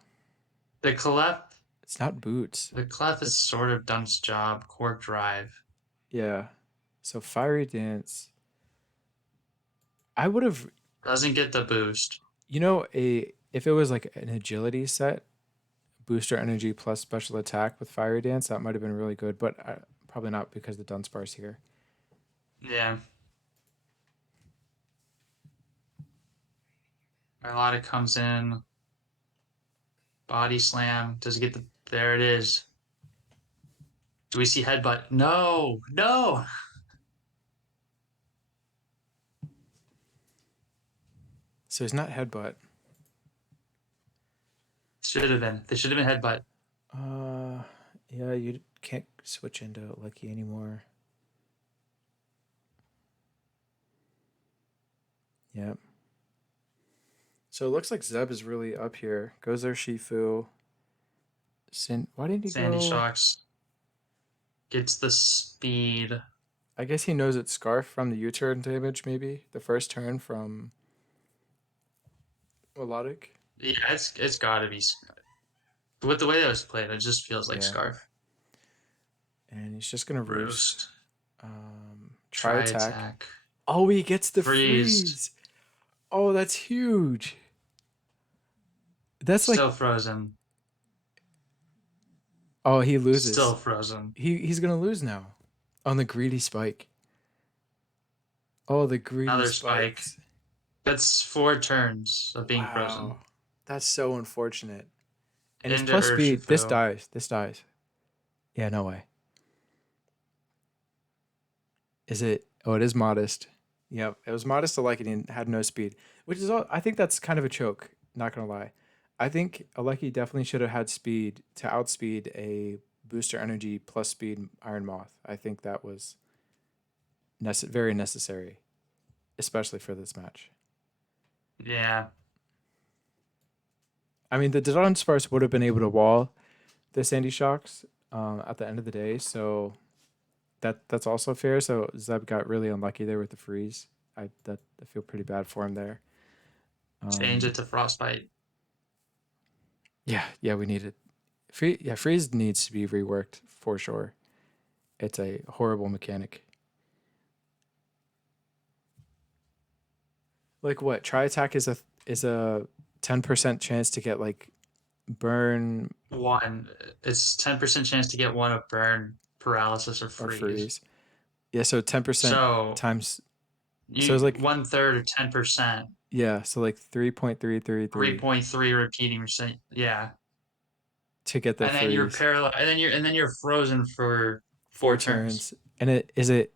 the clef. It's not boots. The clef has It's sort of done its job. Core drive yeah. So fiery dance. I would have, doesn't get the boost. a if it was like an agility set, booster energy plus special attack with fiery dance, that might have been really good, but probably not because the Dunsparce here. Yeah, Ilotta comes in. Body slam. Does it get the? There it is. Do we see headbutt? No, no. So he's not headbutt. Should have been. They should have been headbutt. Uh, yeah, you can't switch into Lucky anymore. Yep. So it looks like Zeb is really up here. Goes there, Shifu. Why didn't he Sandy go? Shocks gets the speed. I guess he knows it's Scarf from the U-turn damage, maybe the first turn from Melodic. Yeah, it's got to be with the way that was played. It just feels like Yeah, Scarf. and he's just gonna roost. Roost. Try Try attack. attack. Oh, he gets the Freeze. freeze. Oh, that's huge. That's like, Still frozen. oh, he Still loses. frozen. He's gonna lose now on the greedy spike. Oh, the greedy Another spike. spikes. That's 4 turns of being Wow, frozen. that's so unfortunate. And his Into plus speed. This Urshifu. dies. This dies. Yeah, no way. Is it? Oh, it is modest. Yep, it was modest to like it and had no speed, which is all. I think that's kind of a choke. Not gonna lie, I think Aleki definitely should have had speed to outspeed a booster energy plus speed Iron Moth. I think that was very necessary, especially for this match. Yeah. I mean, the Dodon Sparse would have been able to wall the Sandy Shocks at the end of the day, so that's also fair. So Zeb got really unlucky there with the freeze. I feel pretty bad for him there. Change Um, it to Frostbite. yeah, we need it. Freeze needs to be reworked for sure. It's a horrible mechanic. Like what? Try attack is a 10% chance to get like burn One. It's 10% chance to get one of burn, paralysis, or or freeze. freeze. Yeah, so 10% So times. So it's you like 1/3 of 10%. yeah, so like 3.333 3.3 repeating percent. Yeah. to get the And then you're freeze. paralyzed and then you're frozen for Four 4 turns. turns. And it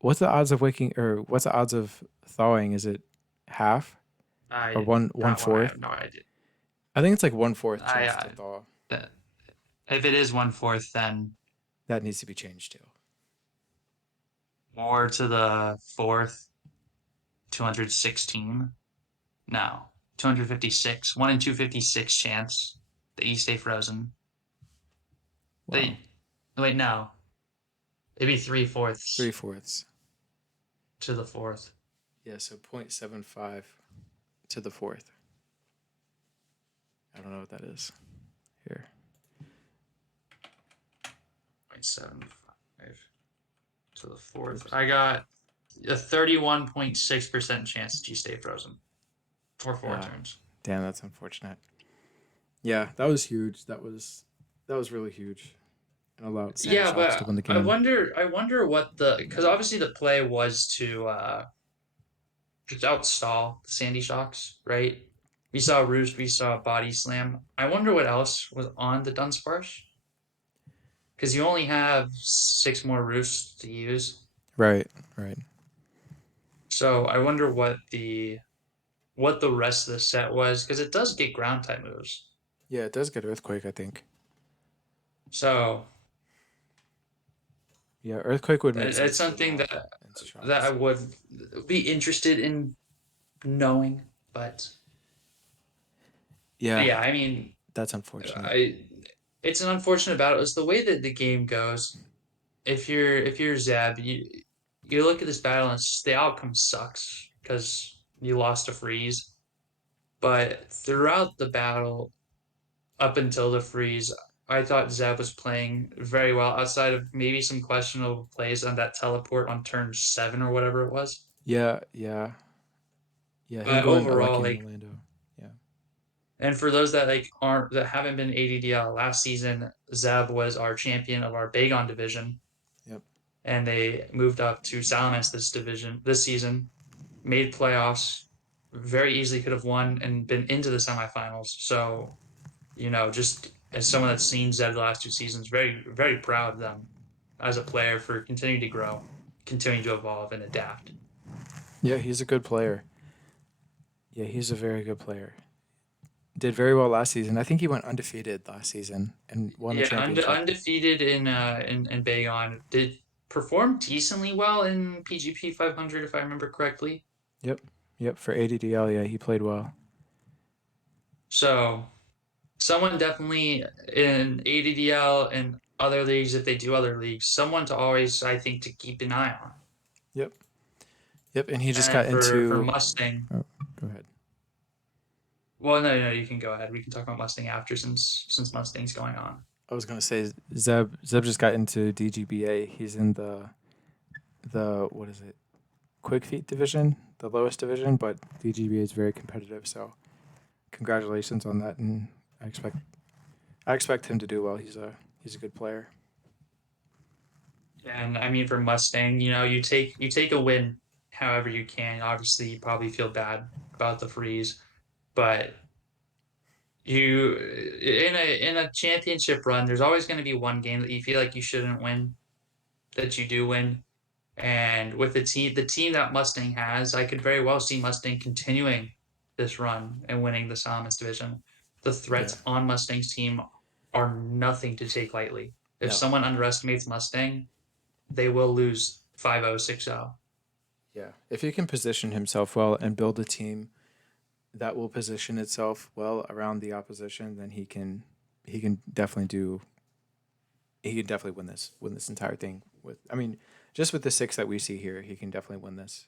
what's the odds of waking or what's the odds of thawing? Is it half or I one That one I fourth? have no idea. I think it's like 1/4 I chance to thaw. that, if it is 1/4, then That needs to be changed too. more to the fourth, 216. No, 256. 1 in 256 chance that you stay frozen. Wow. They wait, no. It'd be three Three fourths fourths. to the fourth. Yeah, so 0.75 to the fourth. I don't know what that is. Here. 0.75 to the fourth. I got a 31.6% chance that you stay frozen for four Ah, turns. damn, that's unfortunate. Yeah, that was huge. That was really huge. And allowed Sandy Yeah, Shocks to but win the game. I wonder what the because obviously the play was to just outstall the Sandy Shocks, right? We saw Roost, we saw Body Slam. I wonder what else was on the Dunsparce because you only have 6 more Roosts to use. Right, right. So I wonder what the rest of the set was because it does get ground type moves. Yeah, it does get Earthquake, I think. So Yeah, Earthquake would make it's sense for something Moth that and I Shocks. would be interested in knowing. But Yeah, yeah, I mean, that's unfortunate. I it's an unfortunate battle. It's the way that the game goes. If you're Zeb, you look at this battle and the outcome sucks because you lost to freeze. But throughout the battle, up until the freeze, I thought Zeb was playing very well outside of maybe some questionable plays on that teleport on turn 7 or whatever it was. Yeah, yeah, yeah. Him But going overall, Aleki and like, Orlando. Yeah, and for those that aren't that haven't been ADDL last season, Zeb was our champion of our Bagon division, yep, and they moved up to Salamis this season, made playoffs, very easily could have won and been into the semifinals. So, just as someone that's seen Zed the last 2 seasons, very, very proud of them as a player for continuing to grow, continuing to evolve and adapt. yeah. He's a good player. Yeah, he's a very good player. Did very well last season. I think he went undefeated last season and won a Yeah, championship. undefeated in Bayon. Did perform decently well in PGP 500 if I remember correctly. Yep, yep. For ADDL, yeah, he played well. So someone definitely in ADDL and other leagues, if they do other leagues, someone to always, I think, to keep an eye on. Yep, yep. And he just And then got for into. Mustang, Oh, go ahead. well, no, no, you can go ahead. We can talk about Mustang after since Mustang's going on. I was gonna say Zeb just got into DGBA. He's in the what is it? Quick feet division, the lowest division, but DGBA is very competitive. So congratulations on that, and I expect I expect him to do well. He's a good player. And I mean, for Mustang, you take a win however you can. Obviously, you probably feel bad about the freeze, but you in a championship run, there's always going to be one game that you feel like you shouldn't win, that you do win. And with the team that Mustang has, I could very well see Mustang continuing this run and winning the Salamis division. The Yeah. threats on Mustang's team are nothing to take lightly. If No. someone underestimates Mustang, they will lose 5-0, 6-0. Yeah. If he can position himself well and build a team that will position itself well around the opposition, then he can definitely do he can definitely win this entire thing with I mean, just with the six that we see here, he can definitely win this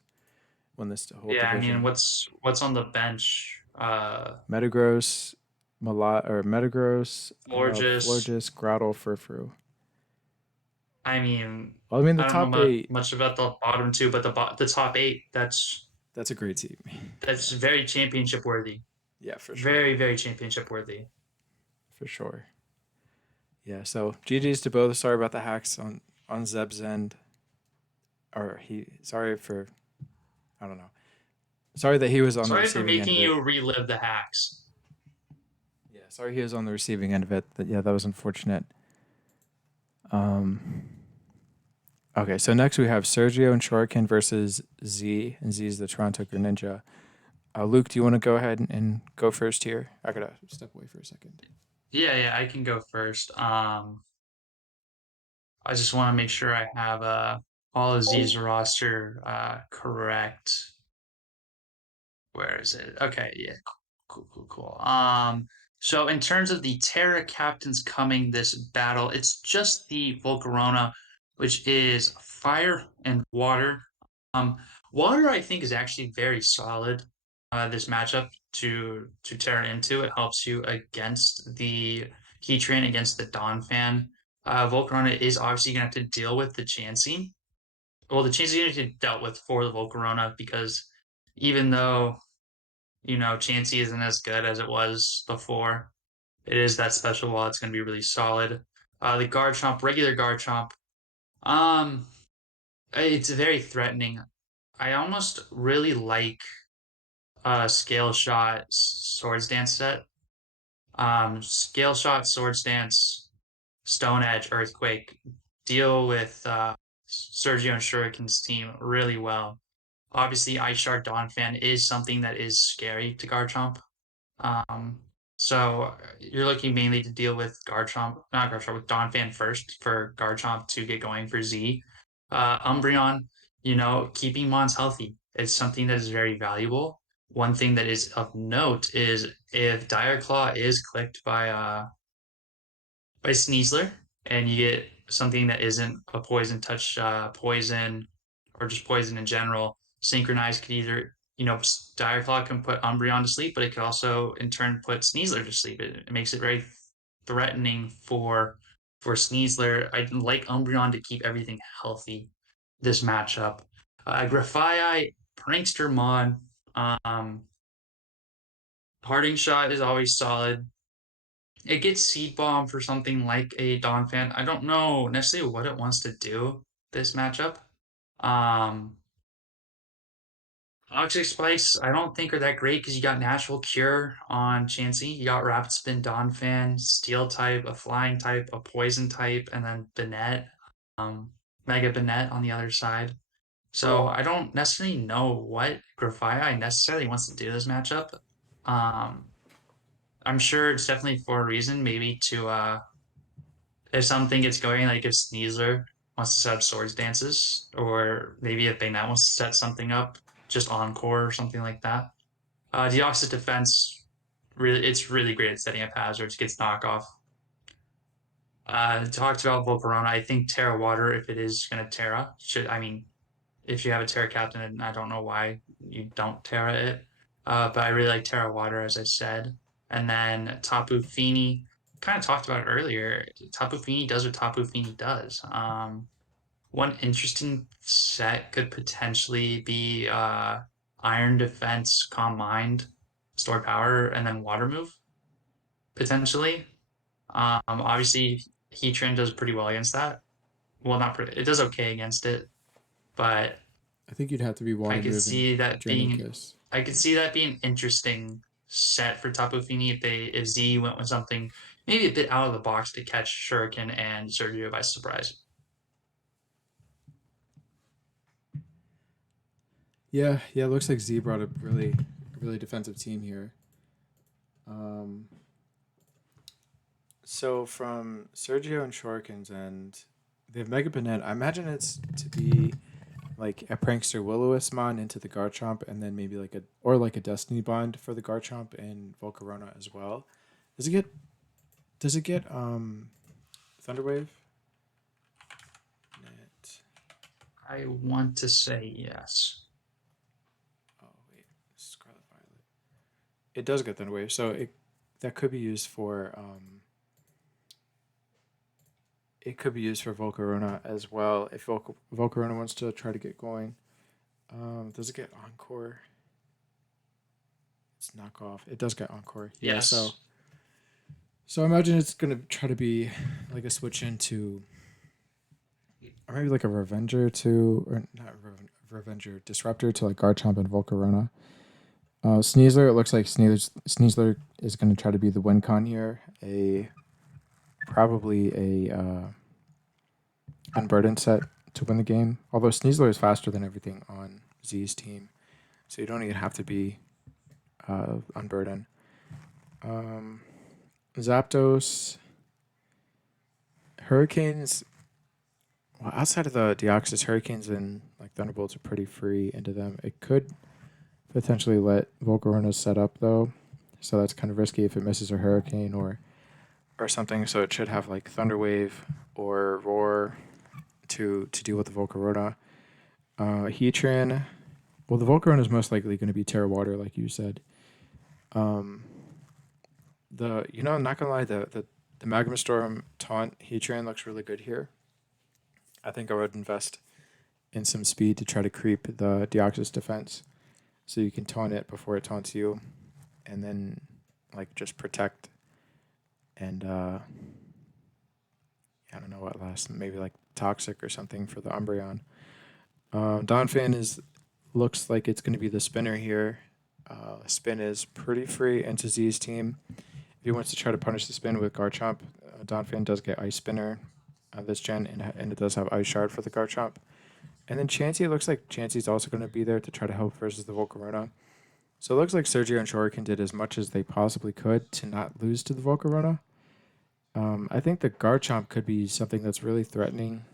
whole Yeah, I mean, division. what's on the bench? Metagross, Metagross, Florges. Florges, Grottle, Furfru. I mean, Well, I mean the I don't know top eight. much about the bottom two, but the top eight, That's a great team. that's very championship worthy. Yeah, for sure, Very, very championship worthy. for sure. Yeah. So GG's to both. Sorry about the hacks on Zeb's end. Or he. Sorry for. I don't know. Sorry that he was on the Sorry for receiving end making of it. you relive the hacks. Yeah. Sorry he was on the receiving end of it. Yeah, that was unfortunate. Um. Okay, so next we have Sergio and Shuriken versus Z, and Z is the Toronto Greninja. Luke, do you want to go ahead and go first here? I gotta step away for a second. Yeah, yeah, I can go first. I just want to make sure I have all of Z's roster correct. Where is it? Okay, yeah, cool, cool, cool. So in terms of the Terra captains coming this battle, it's just the Volcarona, which is fire and water. Um, Water I think is actually very solid. This matchup to Terra into it helps you against the Heatran, against the Dawn fan. Volcarona is obviously gonna have to deal with the Chansey. Well, the Chansey gonna have to dealt with for the Volcarona because even though Chansey isn't as good as it was before. It is that special wall. It's going to be really solid. The Garchomp, regular Garchomp, um, it's very threatening. I almost really like Scale Shot Swords Dance set. Scale Shot Swords Dance, Stone Edge, Earthquake deal with Sergio and Shuriken's team really well. Obviously, Ice Shard Dawn Fan is something that is scary to Garchomp. Um, so you're looking mainly to deal with Garchomp, not Garchomp, with Donphan first for Garchomp to get going for Z. Umbreon, keeping Mons healthy is something that is very valuable. One thing that is of note is if Dire Claw is clicked by Sneasler and you get something that isn't a poison touch poison or just poison in general. Synchronize could either, Direflaw can put Umbreon to sleep, but it could also in turn put Sneasler to sleep. It makes it very threatening for Sneasler. I'd like Umbreon to keep everything healthy this matchup. Grafai, Prankster Mon, um, Parting Shot is always solid. It gets Seed Bomb for something like a Donphan. I don't know necessarily what it wants to do this matchup. Um, Toxic Spikes, I don't think are that great because you got Natural Cure on Chansey. You got Rapid Spin, Donphan, Steel type, a Flying type, a Poison type, and then Banette, um, Mega Banette on the other side. So I don't necessarily know what Grafaiai necessarily wants to do this matchup. Um, I'm sure it's definitely for a reason, maybe to if something gets going, like if Sneasler wants to set up swords dances, or maybe if Bayonet wants to set something up, just encore or something like that. Deoxys defense, really, it's really great at setting up hazards, gets knockoff. Talked about Volcarona. I think Terra Water, if it is going to Terra, should, I mean, if you have a Terra Captain, and I don't know why you don't Terra it. But I really like Terra Water, as I said. And then Tapu Fini, kind of talked about it earlier. Tapu Fini does what Tapu Fini does. One interesting set could potentially be Iron Defense, Calm Mind, Store Power, and then Water Move, potentially. Obviously, Heatran does pretty well against that. Well, not pretty, it does okay against it, but I think you'd have to be I water could moving see that Draining being Kiss. I could see that being interesting set for Tapu Fini if Z went with something maybe a bit out of the box to catch Shuriken and Sergio by surprise. Yeah, yeah. It looks like Z brought a really defensive team here. So from Sergio and Shorkins and they have Mega Banette, I imagine it's to be like a prankster Will-O-Wisp into the Garchomp, and then maybe like a Destiny Bond for the Garchomp and Volcarona as well. Does it get Thunderwave? Net. I want to say yes. Oh wait, Scarlet Violet. It does get Thunderwave, so that could be used for it could be used for Volcarona as well if Volcarona wants to try to get going. Does it get Encore? It's knockoff. It does get Encore. Yeah, so Yes. I imagine it's gonna try to be like a switch into, or maybe like a Revenger to, or not Revenger, Disruptor to like Garchomp and Volcarona. Sneasler, it looks like Sneasler is going to try to be the win con here. Probably a unburdened set to win the game. Although Sneasler is faster than everything on Z's team, so you don't even have to be unburdened. Zapdos, Hurricanes. Well, outside of the Deoxys, Hurricanes and like Thunderbolts are pretty free into them. It could potentially let Volcarona set up though, so that's kind of risky if it misses a Hurricane or something. So it should have like Thunderwave or Roar to deal with the Volcarona. Heatran. Well, the Volcarona is most likely going to be Terra Water, like you said. I'm not gonna lie, the Magma Storm taunt Heatran looks really good here. I think I would invest in some speed to try to creep the Deoxys defense, so you can taunt it before it taunts you, and then like just protect and I don't know what last, maybe like Toxic or something for the Umbreon. Donphan looks like it's going to be the spinner here. Spin is pretty free into Z's team. If he wants to try to punish the spin with Garchomp, Donphan does get Ice Spinner this gen, and it does have Ice Shard for the Garchomp. And then Chansey, it looks like Chansey's also going to be there to try to help versus the Volcarona. So it looks like Sergio and Shuriken did as much as they possibly could to not lose to the Volcarona. I think the Garchomp could be something that's really threatening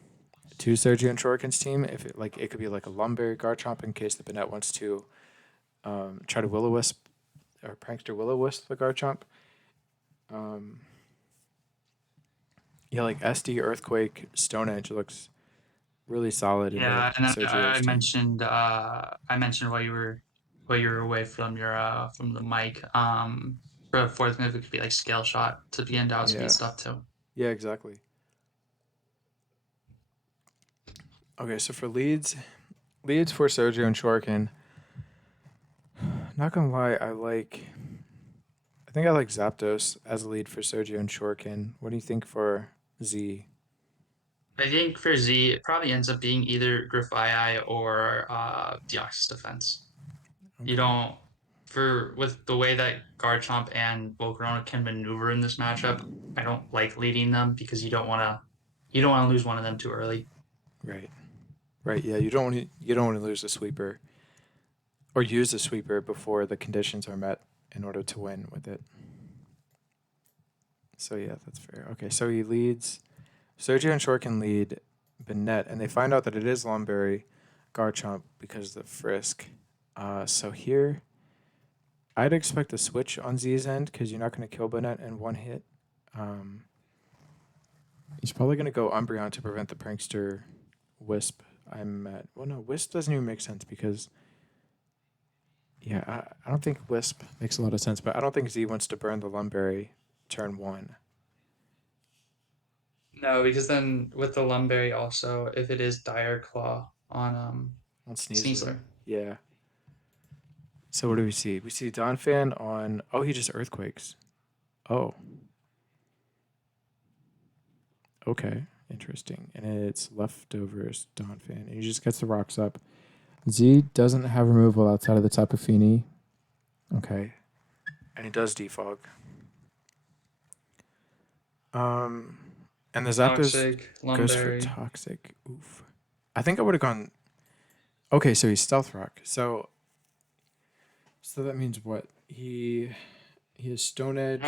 to Sergio and Shuriken's team. If it could be like a Lumberry Garchomp in case the Banette wants to try to Will-O-Wisp or Prankster Will-O-Wisp the Garchomp. Yeah, like SD, Earthquake, Stone Edge looks really solid into Yeah, and then Sergio's team. I mentioned while you were away from the mic. For a fourth move, it could be like scale shot to begin to outspeed Yeah, stuff too. yeah, exactly. Okay, so for leads for Sergio and Shorkin, not gonna lie, I think I like Zapdos as a lead for Sergio and Shorkin. What do you think for Z? I think for Z, it probably ends up being either Grafaiai or Deoxys Defense. You Okay. don't for with the way that Garchomp and Volcarona can maneuver in this matchup. I don't like leading them because you don't want to lose one of them too early. Right. Right. Yeah, you don't want to lose a sweeper or use a sweeper before the conditions are met in order to win with it. So yeah, that's fair. Okay, so he leads. Sergio and Shorkin lead Bennett, and they find out that it is Lumberry Garchomp because of the frisk. So here, I'd expect a switch on Z's end because you're not going to kill Bennett in one hit. Um, he's probably going to go Umbreon to prevent the prankster Wisp. I'm at. Well, no, Wisp doesn't even make sense because yeah, I don't think Wisp makes a lot of sense, but I don't think Z wants to burn the Lumberry turn one No, because then with the Lumberry also, if it is Dire Claw on on Sneasler. Sneasler, Yeah. So what do we see? We see Donphan on. Oh, he just earthquakes. Oh, okay, interesting. And it's leftovers Donphan, and he just gets the rocks up. Z doesn't have removal outside of the Tapu Fini. Okay, and he does defog. Um, and the Zapdos Toxic, goes for Lumberry. toxic. Oof. I think I would have gone. Okay, so he's stealth rock. So that means what? He has Stone Edge,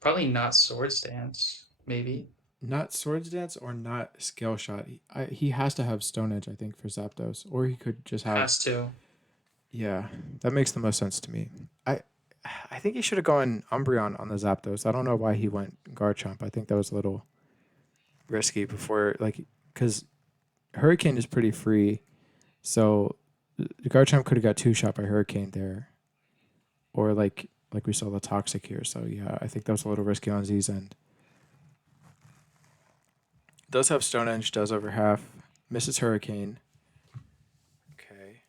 Probably not Swords Dance, maybe. Not Swords Dance or not Scale Shot. He has to have Stone Edge, I think, for Zapdos, or he could just have. Has to. Yeah, that makes the most sense to me. I I think he should have gone Umbreon on the Zapdos. I don't know why he went Garchomp. I think that was a little risky before, like, because Hurricane is pretty free. So Garchomp could have got two shot by Hurricane there, or like we saw the Toxic here. So yeah, I think that was a little risky on Z's end. Does have Stone Edge, does over half, misses Hurricane. Okay.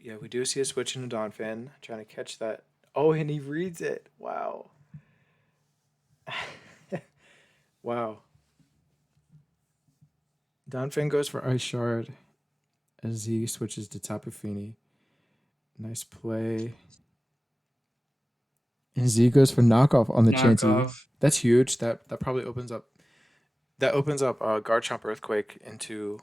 Yeah, we do see a switch into Donphan, trying to catch that. Oh, and he reads it. Wow. Wow. Donphan goes for Ice Shard as he switches to Tapu Fini. Nice play. And Z goes for knockoff on the Chansey. Knockoff. That's huge. That probably opens up Garchomp Earthquake into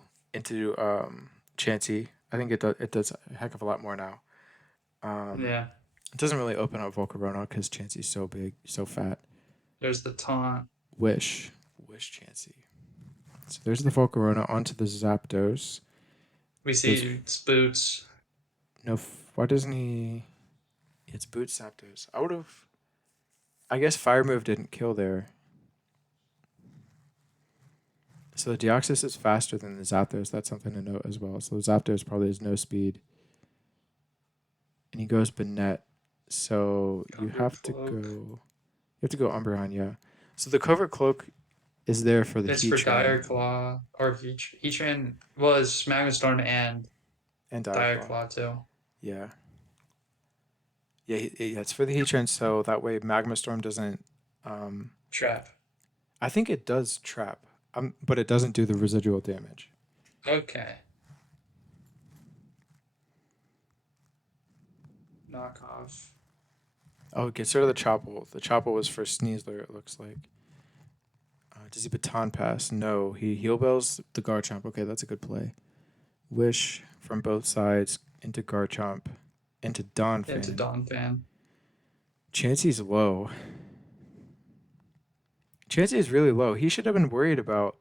Chansey. I think it does a heck of a lot more now. Yeah. It doesn't really open up Volcarona because Chansey's so big, so fat. There's the taunt. Wish Chansey. So there's the Volcarona onto the Zapdos. We Goes see its boots. no. Why doesn't he? It's Boot Zapdos. I would have. I guess Fire Move didn't kill there. So the Deoxys is faster than the Zapdos. That's something to note as well. So the Zapdos probably has no speed. And he goes Banette. So you Covered have to cloak. go. You have to go Umbreon, yeah. So the Covert Cloak is there for the It's for Dire Heatran Claw or Heatran was Magma Storm and and Dire Dire Claw. Claw too. Yeah. Yeah, yeah, it's for the Heatran, so that way Magma Storm doesn't. Um, Trap. I think it does trap, but it doesn't do the residual damage. Okay. Knockoff. Oh, it gets rid of the Chopple. The Chopple was for Sneasler, it looks like. Does he Baton Pass? No. He Heal Bells the Garchomp. Okay, that's a good play. Wish from both sides into Garchomp, into Into Donphan. Donphan. Chansey's low. Chansey is really low. He should have been worried about.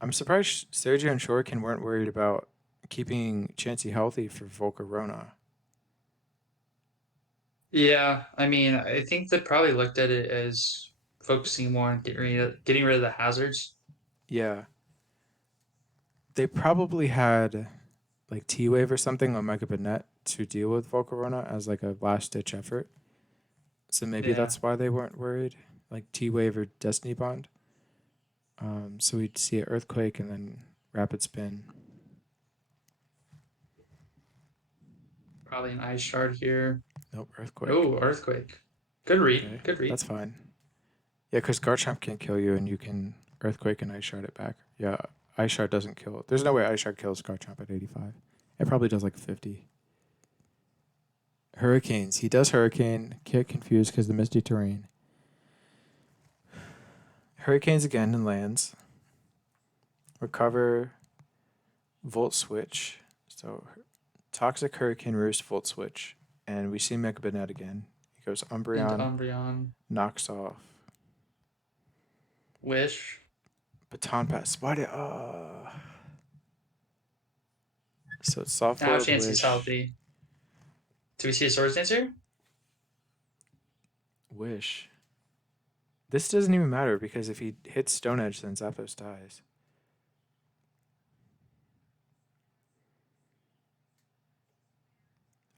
I'm surprised Sergio and Shuriken weren't worried about keeping Chansey healthy for Volcarona. Yeah, I mean, I think they probably looked at it as focusing more on getting rid of the hazards. Yeah. They probably had like T Wave or something on Mega Net to deal with Volcarona as like a last ditch effort. So maybe Yeah. that's why they weren't worried. Like T Wave or Destiny Bond. So we'd see an Earthquake and then Rapid Spin. Probably an ice shard here. Nope, Earthquake. Oh, earthquake. Good read. Okay, Good read. that's fine. Yeah, because Garchomp can't kill you, and you can Earthquake and Ice Shard it back. Yeah, Ice Shard doesn't kill. There's no way Ice Shard kills Garchomp at 85. It probably does like 50. Hurricanes. He does Hurricane. Get confused because the Misty Terrain. Hurricanes again and lands. Recover. Volt Switch. So Toxic Hurricane Roost Volt Switch. And we see Mega Banette again. He goes Into Umbreon. Umbreon. Knocks off. Wish. Baton Pass. Why did... So it's Soft Now Boiled chance he's Wish. healthy. Do we see a Swords Dancer? Wish. This doesn't even matter because if he hits Stone Edge, then Zapdos dies.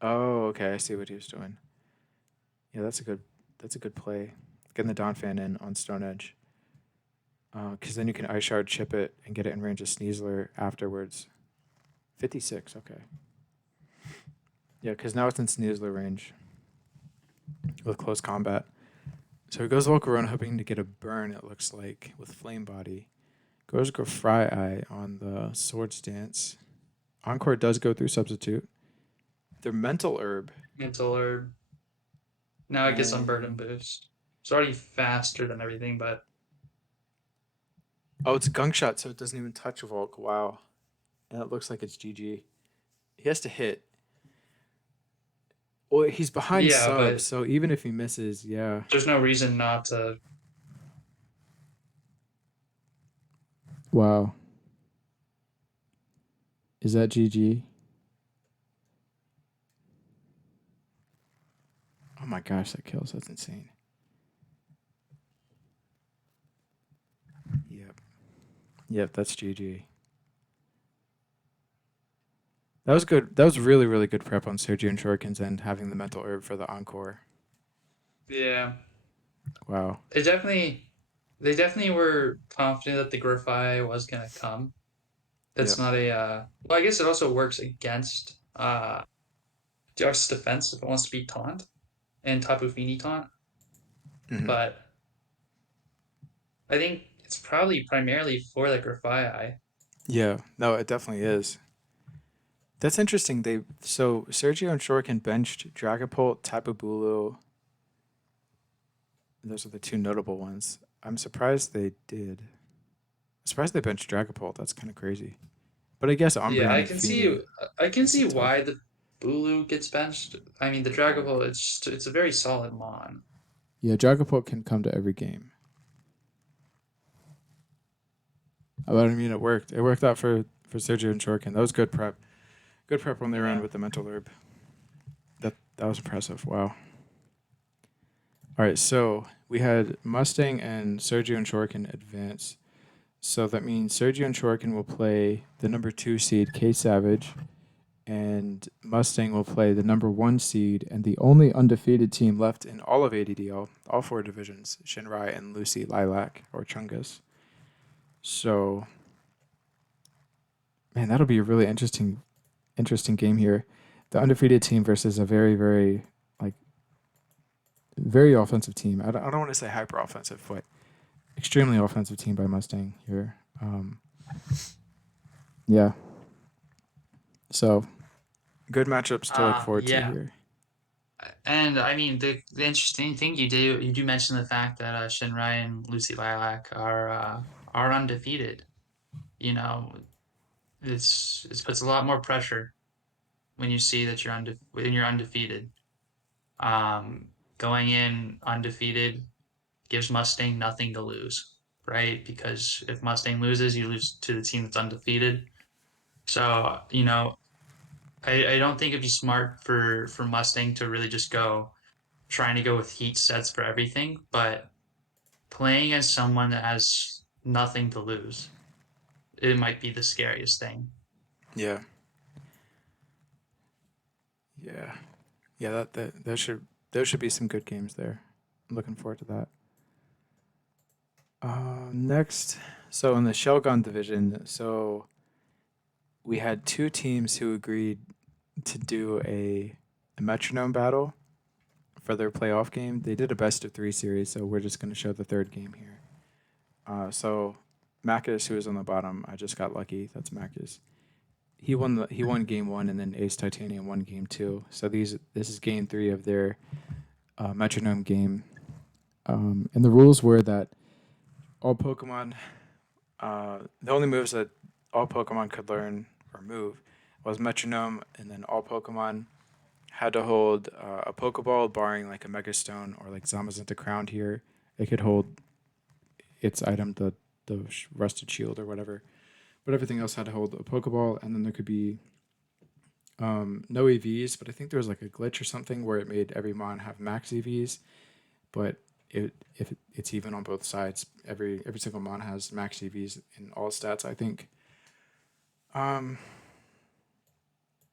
Oh, okay. I see what he was doing. Yeah, that's a good play. Getting the Donphan in on Stone Edge. Because then you can Ice Shard, chip it, and get it in range of Sneasler afterwards. 56, okay. Yeah, because now it's in Sneasler range with close combat. So he goes Volcarona hoping to get a burn, it looks like, with Flame Body. Goes Fry Eye on the Swords Dance. Encore does go through Substitute. Their Mental Herb. Mental Herb. Now it gets Unburden And boost. It's already faster than everything, but oh, it's a Gunk Shot, so it doesn't even touch Volk. Wow. And it looks like it's GG. He has to hit. Well, he's behind yeah, sub, but so even if he misses, yeah. there's no reason not to. Wow. Is that GG? Oh my gosh, that kills. That's insane. Yep. Yep, that's GG. That was good. That was really, really good prep on Sergio and Shuriken's end, having the Mental Herb for the Encore. Yeah, Wow. they definitely were confident that the Grifai was gonna come. That's Yep. not a. Well, I guess it also works against Dark's defense if it wants to be taunt and Tapu Fini taunt, Hmm. but I think it's probably primarily for the Grifai. Yeah. No, it definitely is. That's interesting. So Sergio and Shuriken benched Dragapult, Tapu Bulu. Those are the two notable ones. I'm surprised they did. Surprised they benched Dragapult. That's kind of crazy. But I guess Yeah, Umbreon and Fini I can makes see it tough. why the Bulu gets benched. I mean, the Dragapult, it's a very solid mon. Yeah, Dragapult can come to every game. But I mean, it worked. It worked out for Sergio and Shuriken. That was good prep. Good prep on their end Yeah. with the Mental Herb. That was impressive. Wow. All right, so we had Mustang and Sergio and Shuriken advance. So that means Sergio and Shuriken will play the number 2 seed, K Savage, and Mustang will play the number 1 seed and the only undefeated team left in all of ADDL, all 4 divisions, Shinrai and Lucy Lilac or Chungus. So, man, that'll be a really interesting game here. The undefeated team versus a like very offensive team. I don't want to say hyper offensive, but extremely offensive team by Mustang here. Yeah. So good matchups to look forward to Yeah. here. And I mean, the interesting thing you do mention the fact that Shinrai and Lucy Lilac are undefeated. You know, it puts a lot more pressure when you see that when you're undefeated. Going in undefeated gives Mustang nothing to lose, right? Because if Mustang loses, you lose to the team that's undefeated. So, I don't think it'd be smart for Mustang to really just go trying to go with heat sets for everything, but playing as someone that has nothing to lose it might be the scariest thing. Yeah. Yeah. Yeah, those should be some good games there. I'm looking forward to that. Next, so in the Shellgun division, so we had two teams who agreed to do a metronome battle for their playoff game. They did a best of three series, so we're just going to show the third game here. So Macus, who was on the bottom, I just got lucky. That's Macus. He won game one, and then Ace Titanium won game two. So this is game three of their metronome game. And the rules were that all Pokemon, the only moves that all Pokemon could learn or move was metronome, and then all Pokemon had to hold a Pokeball, barring like a Mega Stone or like Zamazenta Crown here. It could hold its item, the Rusted Shield or whatever. But everything else had to hold a Pokeball, and then there could be no EVs, but I think there was like a glitch or something where it made every Mon have max EVs, but it's even on both sides. Every single Mon has max EVs in all stats, I think.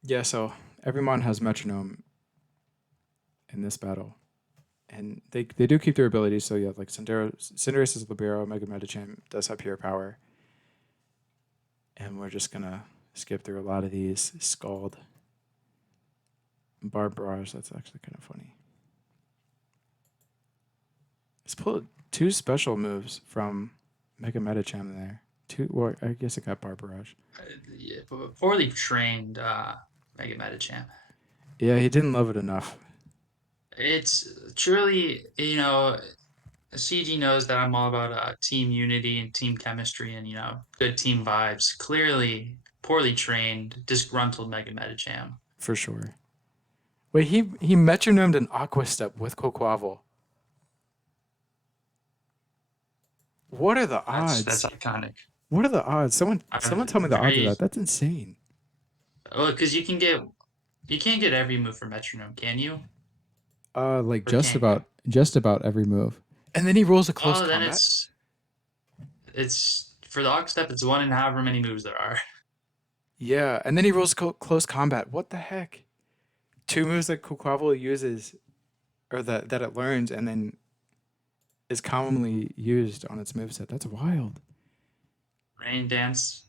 Yeah, so every Mon has metronome in this battle. And they do keep their abilities, so yeah, like Cinderace is Libero, Mega Medicham does have pure power. And we're just gonna skip through a lot of these. Scald. Barbarage, that's actually kind of funny. Let's pull two special moves from Mega Medicham there. Well, I guess it got Barbarage. Yeah, poorly trained Mega Medicham. Yeah, he didn't love it enough. It's truly, CG knows that I'm all about team unity and team chemistry and, good team vibes. Clearly, poorly trained, disgruntled Mega Medicham. For sure. Wait, he metronomed an Aqua Step with Quaquaval. What are the That's odds? iconic. What are the odds? Someone tell me the odds of Very that. That's insane. well, because you can't get every move for metronome, can you? Like Or can you? just about every move. And then he rolls a close Oh, then combat. it's for the Ox Step. It's one in however many moves there are. Yeah, and then he rolls close combat. What the heck? Two moves that Quaquaval uses, or that it learns, and then is commonly used on its moveset. That's wild. Rain Dance,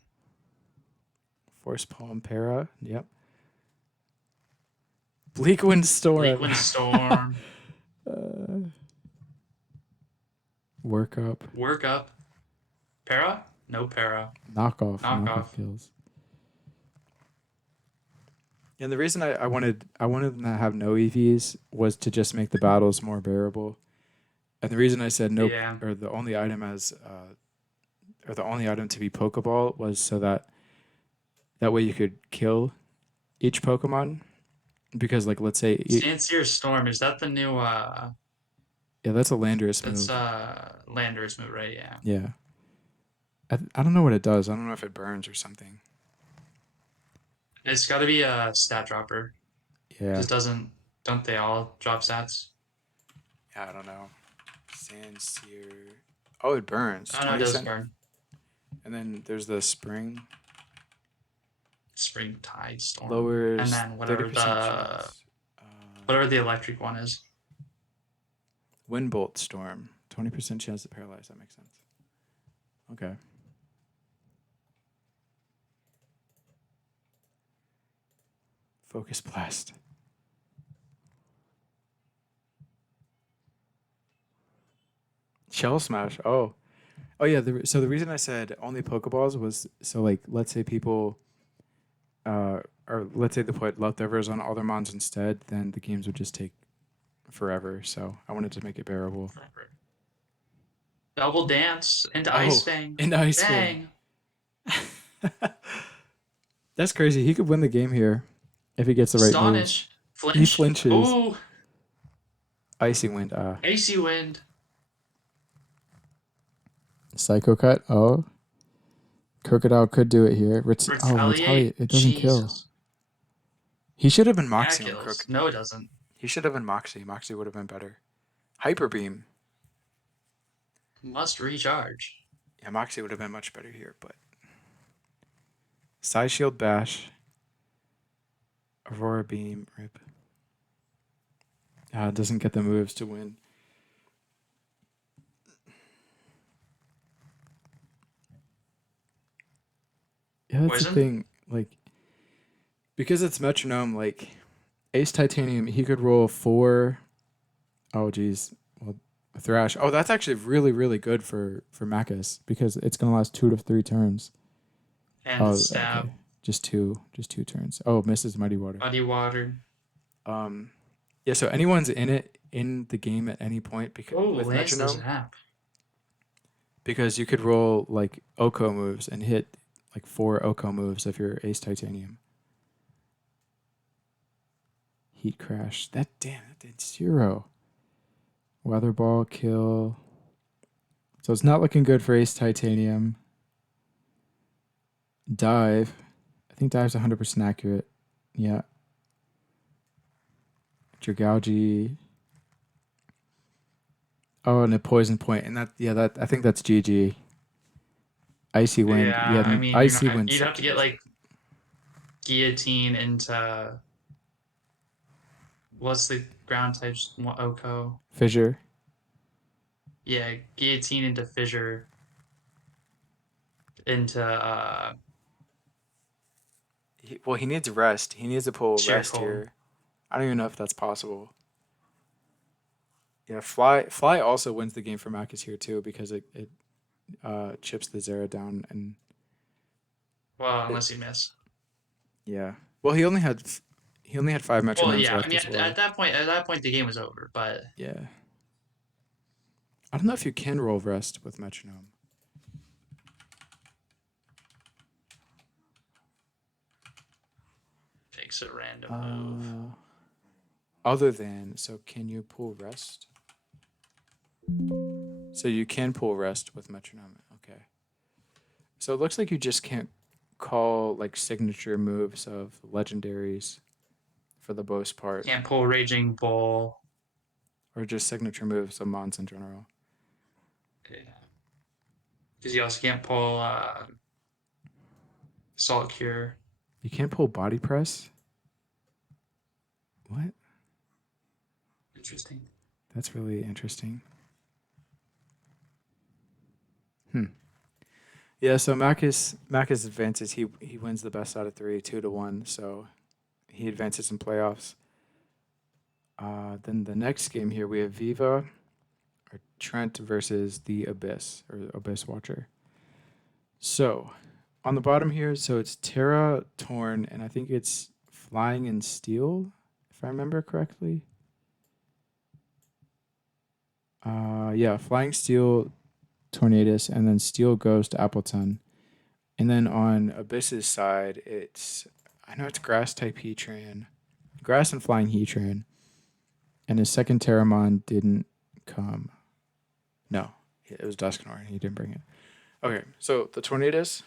Force Palm Para. Yep. Bleak Wind Storm. Bleakwind Storm, Work up. Work Up, Para? No Para. Knockoff Knockoff. kills. And the reason I wanted them to have no EVs was to just make the battles more bearable. And the reason I said no, Yeah. or the only item or the only item to be Pokeball was so that way you could kill each Pokemon. Because like let's say Sincere Storm, is that the new yeah, that's a Landorus that's move. Landorus move, right? Yeah. Yeah. I don't know what it does. I don't know if it burns or something. It's gotta be a stat dropper. Yeah. Just don't they all drop stats? Yeah, I don't know. Sincere. Oh, it burns. Oh no, it 20 does cent. burn. And then there's the spring. Spring Tide Storm. Lowers and then whatever 30% the chance. whatever the electric one is. Windbolt Storm. 20% chance to paralyze. That makes sense. Okay. Focus Blast. Shell Smash. Oh. Oh, yeah. So the reason I said only Pokeballs was so, like, let's say people, or let's say they put leftovers on all their mons instead, then the games would just take forever. So I wanted to make it bearable. Double Dance into Oh, Ice Fang. into Ice Fang. That's crazy. He could win the game here if he gets the right moves. Astonish. Flinch. He flinches. Ooh. Icy Wind. Icy Wind. Psycho Cut. Oh. Crocodile could do it here. Retaliate. It doesn't kill. Jesus. He should have been Yeah, Moxie it on kills. Crook. No, it doesn't. He should have been Moxie. Moxie would have been better. Hyper Beam. Must recharge. Yeah, Moxie would have been much better here, but Side Shield Bash. Aurora Beam. Rip. It doesn't get the moves to win. Yeah, that's the Poison? thing. Like, because it's metronome, like Ace Titanium, he could roll 4. Oh, geez. Well, a Thrash. Oh, that's actually really, really good for Makis because it's gonna last 2 to 3 turns. And Oh, the okay. stab. Just two turns. Oh, misses Muddy Water. Muddy water. Um, yeah. So anyone's in the game at any point because Oh, with lands the metronome, zap. because you could roll like Oko moves and hit like 4 Oko moves if you're Ace Titanium. Heat Crash. That did 0. Weather Ball kill. So it's not looking good for Ace Titanium. Dive. I think Dive's 100% accurate. Yeah. Dragalgi. Oh, and a Poison Point. And that I think that's GG. Icy Wind. Yeah, Yeah, I mean, you're Icy not. Wind You'd have to get sucks. like guillotine into what's the ground types? Oko. Fissure. Yeah, guillotine into fissure into Well, he needs rest. He needs to pull sheer rest cold. here. I don't even know if that's possible. Yeah, Fly also wins the game for Makis here too because it chips the Zera down and Well, it, unless you miss. yeah. Well, he only had 5 Well, metronomes yeah. I left mean, as well. at that point, the game was over. But Yeah. I don't know if you can roll rest with metronome. takes a random move. Other than, so can you pull rest? So you can pull rest with metronome. Okay. So it looks like you just can't call like signature moves of legendaries for the most part, Can't pull Raging Bull. or just signature moves of mons in general. Because you also can't pull Salt Cure. You can't pull body press. What? Interesting. That's really interesting. Hmm. Yeah. So Makis advances. He wins the best out of 3, 2-1. So he advances in playoffs. Then the next game here we have Viva or Trent versus the Abyss or Abyss Watcher. So on the bottom here, so it's Terra, Torn, and I think it's Flying and Steel, if I remember correctly. Yeah, Flying Steel, Tornadus, and then Steel Ghost, Appleton. And then on Abyss's side, I know it's Grass type Heatran, Grass and Flying Heatran, and his second Terramon didn't come. No, it was Dusknoir, and he didn't bring it. Okay, so the Tornadus,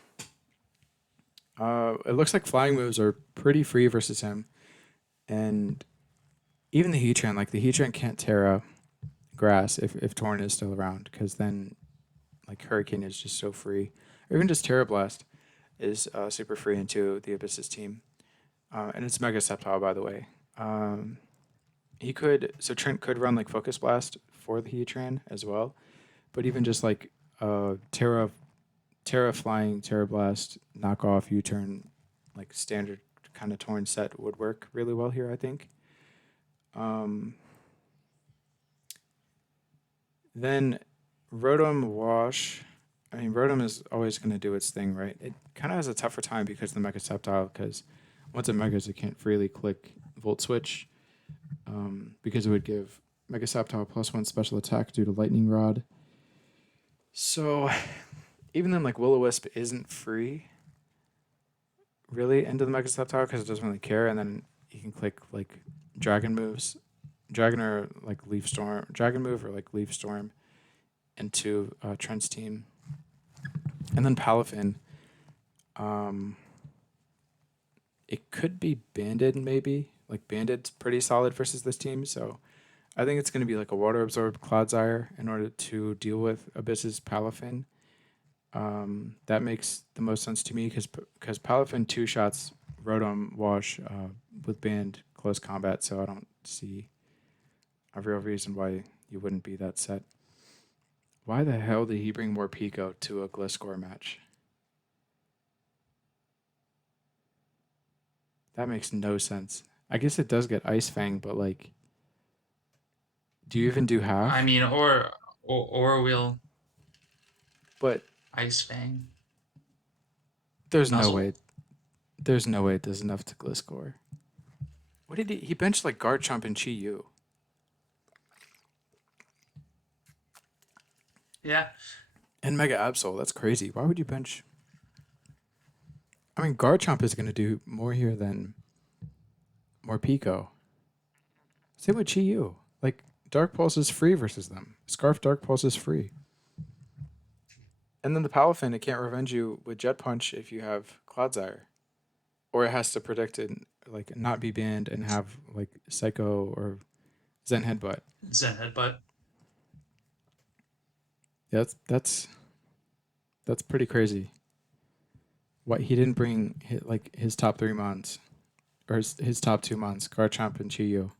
it looks like flying moves are pretty free versus him, and even the Heatran, like the Heatran can't Terra Grass if Torn is still around, because then like Hurricane is just so free, or even just Terra Blast is super free into the Abyss's team, and it's Mega Sceptile by the way. Trent could run like Focus Blast for the Heatran as well, but even just like Terra Flying, Terra Blast, knockoff, U turn, like standard kind of Torn set would work really well here, I think. Then Rotom Wash. I mean, Rotom is always going to do its thing, right? It kind of has a tougher time because of the Mega Sceptile, because once it Megas, it can't freely click Volt Switch, because it would give Mega Sceptile +1 special attack due to Lightning Rod. So even then, like Will-O-Wisp isn't free really into the Mega Sceptile because it doesn't really care, and then you can click like Dragon moves, Dragon or like Leaf Storm, Dragon move or like Leaf Storm into Trent's team, and then Palafin. It could be Banded maybe. Like Banded's pretty solid versus this team, so I think it's going to be like a water absorbed Cloudsire in order to deal with Abyss's Palafin. That makes the most sense to me because Palafin two shots Rotom Wash with banned close combat, so I don't see a real reason why you wouldn't be that set. Why the hell did he bring more Pico to a Gliscor match? That makes no sense. I guess it does get Ice Fang, but like, do you even do I half? mean, or we'll But Ice Fang there's no Nuzzle. way. There's no way it does enough to Gliscor. What did he benched like Garchomp and Chi Yu Yeah, and Mega Absol. That's crazy. Why would you bench? I mean, Garchomp is going to do more here than more Pico. Same with Chi Yu. Like, Dark Pulse is free versus them. Scarf Dark Pulse is free. And then the Palafin, it can't revenge you with Jet Punch if you have Cloudsire. Or it has to predict it, like, not be banned and have, like, Psycho or Zen Headbutt. Zen Headbutt. Yeah, that's pretty crazy. What he didn't bring his top three mons or his top two mons, Garchomp and Chiyu.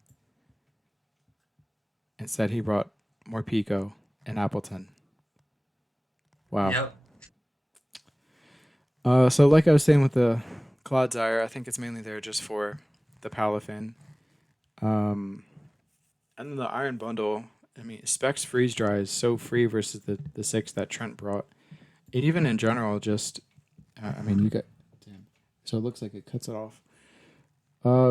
Instead, he brought more Pico and Appleton. Wow. Yep. So like I was saying with the Cloudsire, I think it's mainly there just for the Palafin. And then the Iron Bundle, I mean, Specs Freeze Dry is so free versus the six that Trent brought. It even in general just, I mean, you got, damn. So it looks like it cuts it off.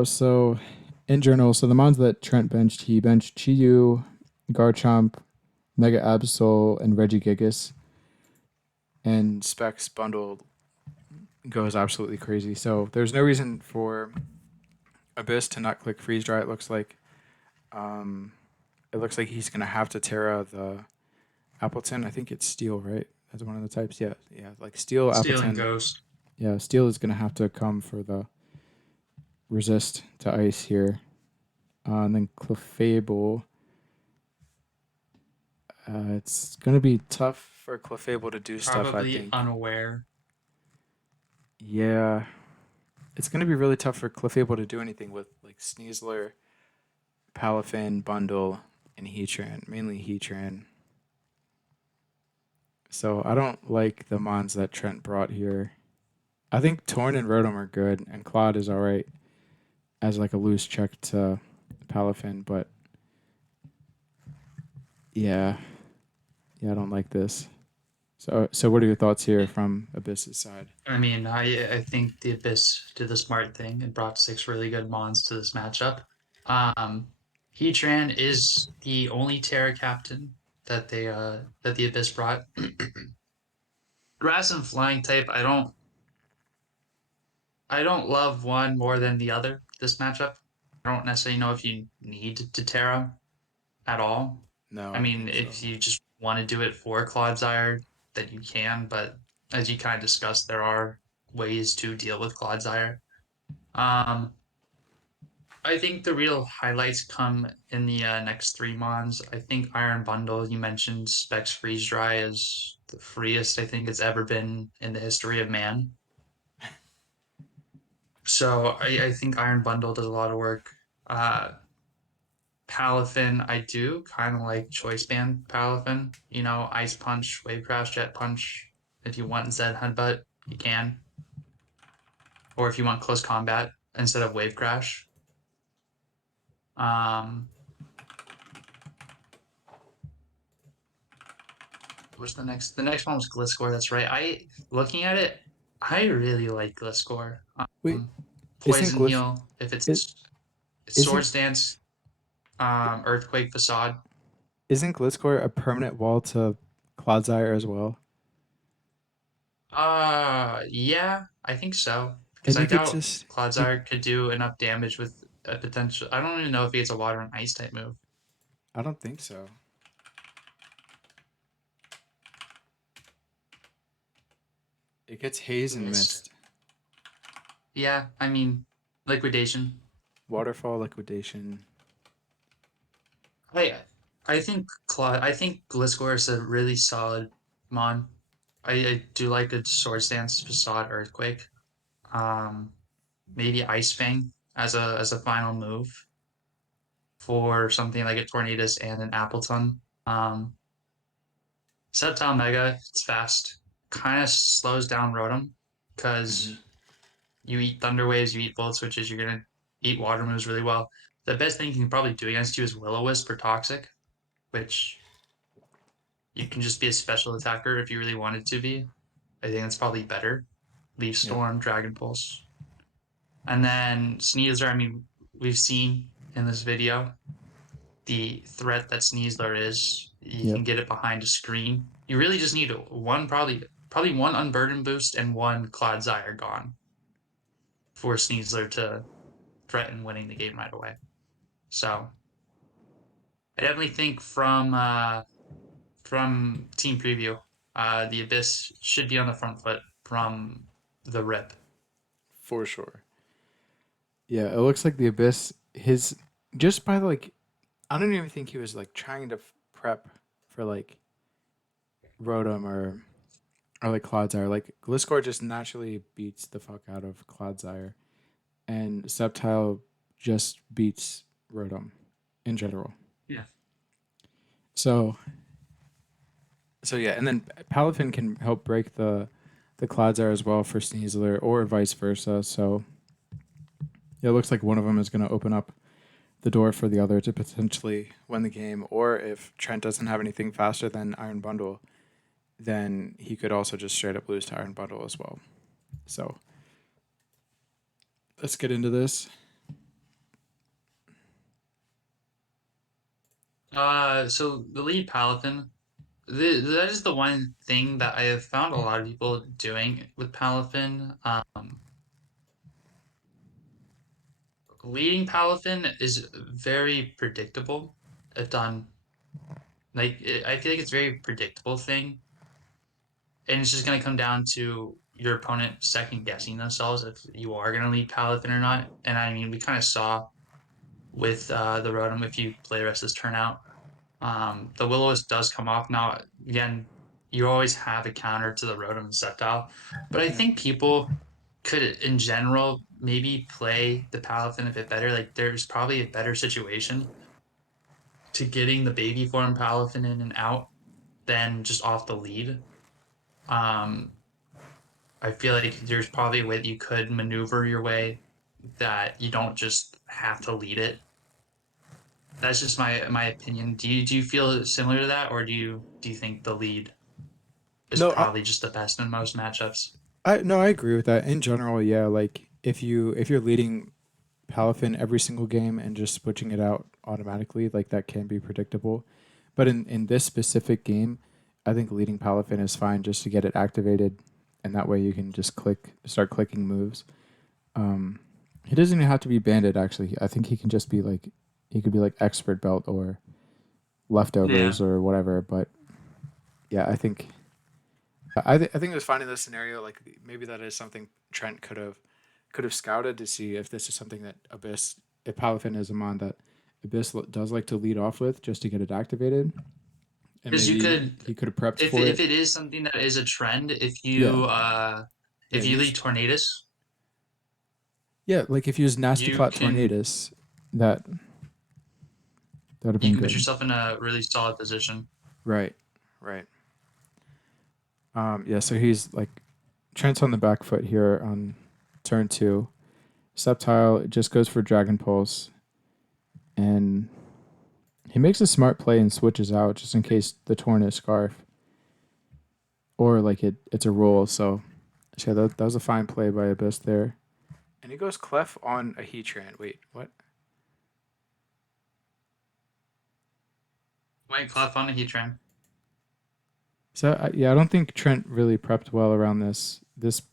So in general, so the mons that Trent benched, he benched Chiyu, Garchomp, Mega Absol, and Regigigas. And Specs Bundle goes absolutely crazy. So there's no reason for Abyss to not click Freeze Dry, it looks like. It looks like he's going to have to Terra the Appleton. I think it's Steel, right? That's one of the types. Yeah, yeah. Like Steel, Stealing Appleton. Ghost. Yeah, Steel is going to have to come for the resist to Ice here. And then Clefable. It's going to be tough for Clefable to do stuff, I Probably think. unaware. Yeah. It's going to be really tough for Clefable to do anything with like Sneasler, Palafin, Bundle, and Heatran. Mainly Heatran. So I don't like the mons that Trent brought here. I think Torn and Rotom are good, and Claude is alright as like a loose check to Palafin, but yeah, I don't like this. So what are your thoughts here from Abyss's side? I mean, I think the Abyss did the smart thing and brought 6 really good mons to this matchup. Heatran is the only Terra captain that the Abyss brought. Grass and Flying type, I don't love one more than the other this matchup. I don't necessarily know if you need to Terra at all. No, I I don't mean, think so. if you just want to do it for Clodsire, that you can, but as you kind of discussed, there are ways to deal with Clodsire. Um, I think the real highlights come in the next 3 mons. I think Iron Bundle, you mentioned Specs Freeze Dry is the freest I think it's ever been in the history of man. So I think Iron Bundle does a lot of work. Uh, Palafin, I do kind of like Choice Band Palafin. You know, Ice Punch, Wave Crash, Jet Punch. If you want Zed Headbutt, you can. Or if you want Close Combat instead of Wave Crash. Um, what's the next? The next one was Gliscor. That's right. Looking at it, I really like Gliscor. Wait, Um, isn't Poison Glyph Heal. If is it's isn't Swords Dance, Earthquake Facade. isn't Gliscor a permanent wall to Cloudsire as well? Yeah, I think so. Because And I you could doubt just you Clodsire could do enough damage with a potential. I don't even know if he has a water and ice type move. I don't think so. It gets haze and Mist. mist. Yeah, I mean, liquidation. Waterfall liquidation. I I think Gliscor is a really solid mon. I do like a Sword Dance Facade Earthquake. Um, maybe Ice Fang as a final move for something like a Tornadus and an Appleton. Sceptile Mega, it's fast. Kind of slows down Rotom because you eat Thunder Waves, you eat Volt Switches, you're gonna eat Water moves really well. The best thing you can probably do against you is Will-O-Wisp or Toxic, which you can just be a special attacker if you really wanted to be. I think that's probably better. Leaf Yep. Storm, Dragon Pulse. And then Sneasler, I mean, we've seen in this video the threat that Sneasler is. You Yep. can get it behind a screen. You really just need one, probably one Unburden boost and one Clodsire gone for Sneasler to threaten winning the game right away. So I definitely think from team preview, the Abyss should be on the front foot from the rip. For sure. Yeah, it looks like the Abyss, his, just by like, I don't even think he was like trying to prep for like Rotom or like Clodsire. Like Gliscor just naturally beats the fuck out of Clodsire, and Sceptile just beats Rotom in general. Yeah. So yeah, and then Palafin can help break the Clodsire as well for Sneasler or vice versa. So yeah, it looks like one of them is going to open up the door for the other to potentially win the game. Or if Trent doesn't have anything faster than Iron Bundle, then he could also just straight up lose to Iron Bundle as well. So let's get into this. So the lead Palafin, that is the one thing that I have found a lot of people doing with Palafin. Leading Palafin is very predictable if done. I feel like it's a very predictable thing, and it's just going to come down to your opponent second guessing themselves if you are going to lead Palafin or not. And I mean, we kind of saw with the Rotom if you play the rest of this turnout. The Will-O-Wisp does come off. Now, again, you always have a counter to the Rotom and Sceptile, but I Yeah. think people could, in general, maybe play the Palafin a bit better. Like, there's probably a better situation to getting the baby form Palafin in and out than just off the lead. Um, I feel like there's probably a way that you could maneuver your way that you don't just have to lead it. That's just my opinion. Do you feel similar to that, or do you think the lead is No, probably just the best in most matchups? I agree with that. In general, yeah, like if you're leading Palafin every single game and just switching it out automatically, like that can be predictable. But in this specific game, I think leading Palafin is fine just to get it activated, and that way you can just start clicking moves. Um, he doesn't even have to be banded. Actually, I think he can just be like, he could be like expert belt or Yeah. leftovers or whatever. But yeah, I think it was fine in this scenario. Like maybe that is something Trent could have scouted to see if this is something that Abyss, if Palafin is a mon that Abyss does like to lead off with just to get it activated, and Because you maybe could, he could have prepped if for if it. it is something that is a trend, Yeah, yeah, if you use lead Tornadus, yeah, like if you use Nasty you Clot can Tornadus, that would have you been can put good. yourself in a really solid position. Right, right. Yeah, so he's like Trent's on the back foot here on turn two. Sceptile just goes for Dragon Pulse, and he makes a smart play and switches out just in case the torn is Scarf or like it's a roll. So yeah, that was a fine play by Abyss there. And he goes Clef on a Heatran. Wait, what? White Clef on the Heatran. So yeah, I don't think Trent really prepped well around this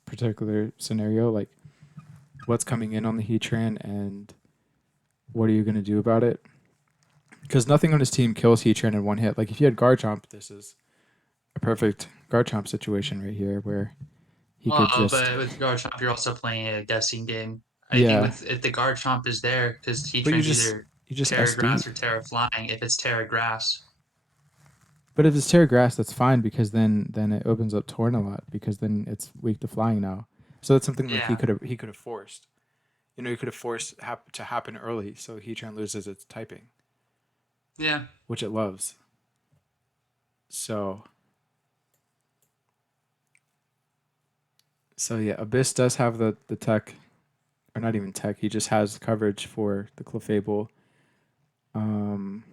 particular scenario. Like, what's coming in on the Heatran and what are you gonna do about it? Because nothing on his team kills Heatran in one hit. Like if you had Garchomp, this is a perfect Garchomp situation right here where he could Well, just but with Garchomp, you're also playing a guessing game. I think yeah. with if the Garchomp is there, because But Heatran's either you just Terra SD. Grass or Terra Flying. If it's Terra Grass, But if it's Terra Grass, that's fine because then it opens up Torn a lot because then it's weak to flying now. So that's something like Yeah, he could have forced. You know, he could have forced to happen early, so Heatran loses its typing, yeah. which it loves. So yeah, Abyss does have the tech, or not even tech. He just has coverage for the Clefable. Um,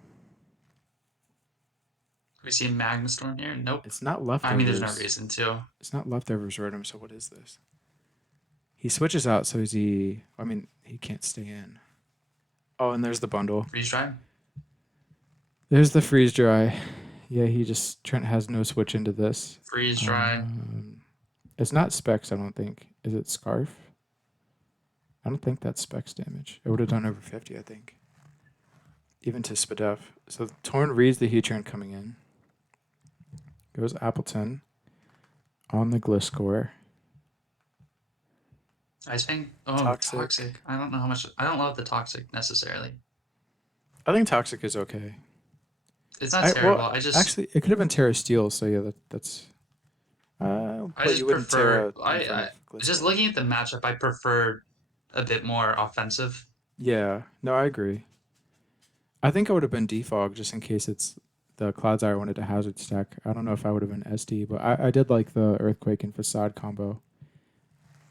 We see Magma Storm here. Nope. it's not I mean, there's no leftovers. reason to. It's not leftovers Rotom. So what is this? He switches out, so is he? I mean, he can't stay in. Oh, and there's the bundle. Freeze dry. There's the freeze dry. Yeah, he just Trent has no switch into this. Freeze dry. It's not specs, I don't think. Is it scarf? I don't think that's specs damage. It would have done over 50, I think. Even to Spadef. So Torn reads the Heatran coming in. Goes Appleton on the Gliscor. Ice Fang. Oh, Toxic. toxic. I don't know how much. I don't love the toxic necessarily. I think Toxic is okay. It's not terrible. Actually, it could have been Terra Steel, so yeah, that's. I But just you wouldn't prefer. Terra in front of Just Gliscor. looking at the matchup, I prefer a bit more offensive. Yeah, no, I agree. I think I would have been Defog just in case it's the Cloudsire wanted to hazard stack. I don't know if I would have been SD, but I did like the Earthquake and Facade combo.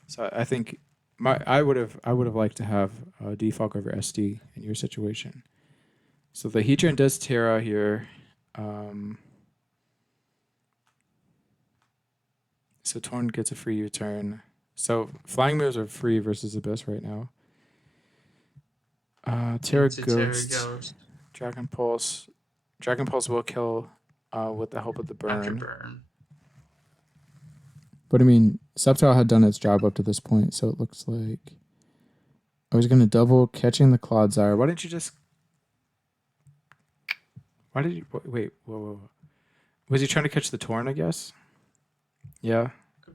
So I think I would have liked to have Defog over SD in your situation. So the Heatran does Terra here. So Torn gets a free U-turn. So flying moves are free versus Abyss right now. Terra Into Terra Ghost, Ghost Dragon Pulse. Dragon Pulse will kill with the help of the after burn. burn. But I mean, Sceptile had done its job up to this point, so it looks like I was gonna double catching the Cloudsire. Why didn't you just? Why did you wait? Whoa. Was he trying to catch the Torn? I guess. Yeah.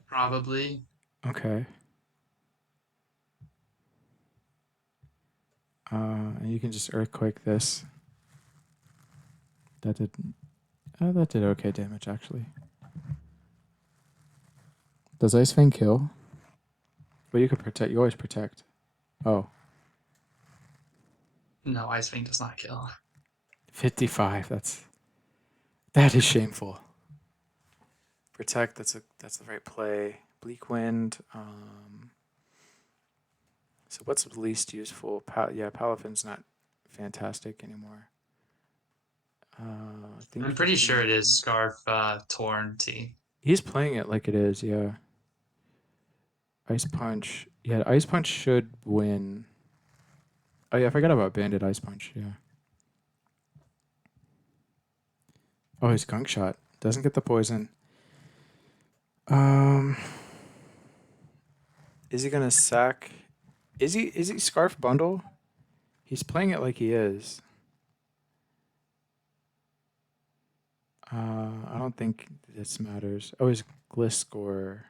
Probably. Okay. And you can just Earthquake this. That did okay damage actually. Does Ice Fang kill? Well, you could protect. You always protect. Oh. No, Ice Fang does not kill. 55. That is shameful. Protect. That's the right play. Bleak Wind. So what's the least useful? Palafin's not fantastic anymore. I think I'm pretty sure it is Scarf Torn T. he's playing it like it is. Yeah. Ice Punch. Yeah, Ice Punch should win. Oh yeah, I forgot about Bandit Ice Punch. Yeah. Oh, he's Gunk Shot. Doesn't get the poison. Is he gonna sack? Is he Scarf Bundle? He's playing it like he is. I don't think this matters. Oh, he's Gliscor.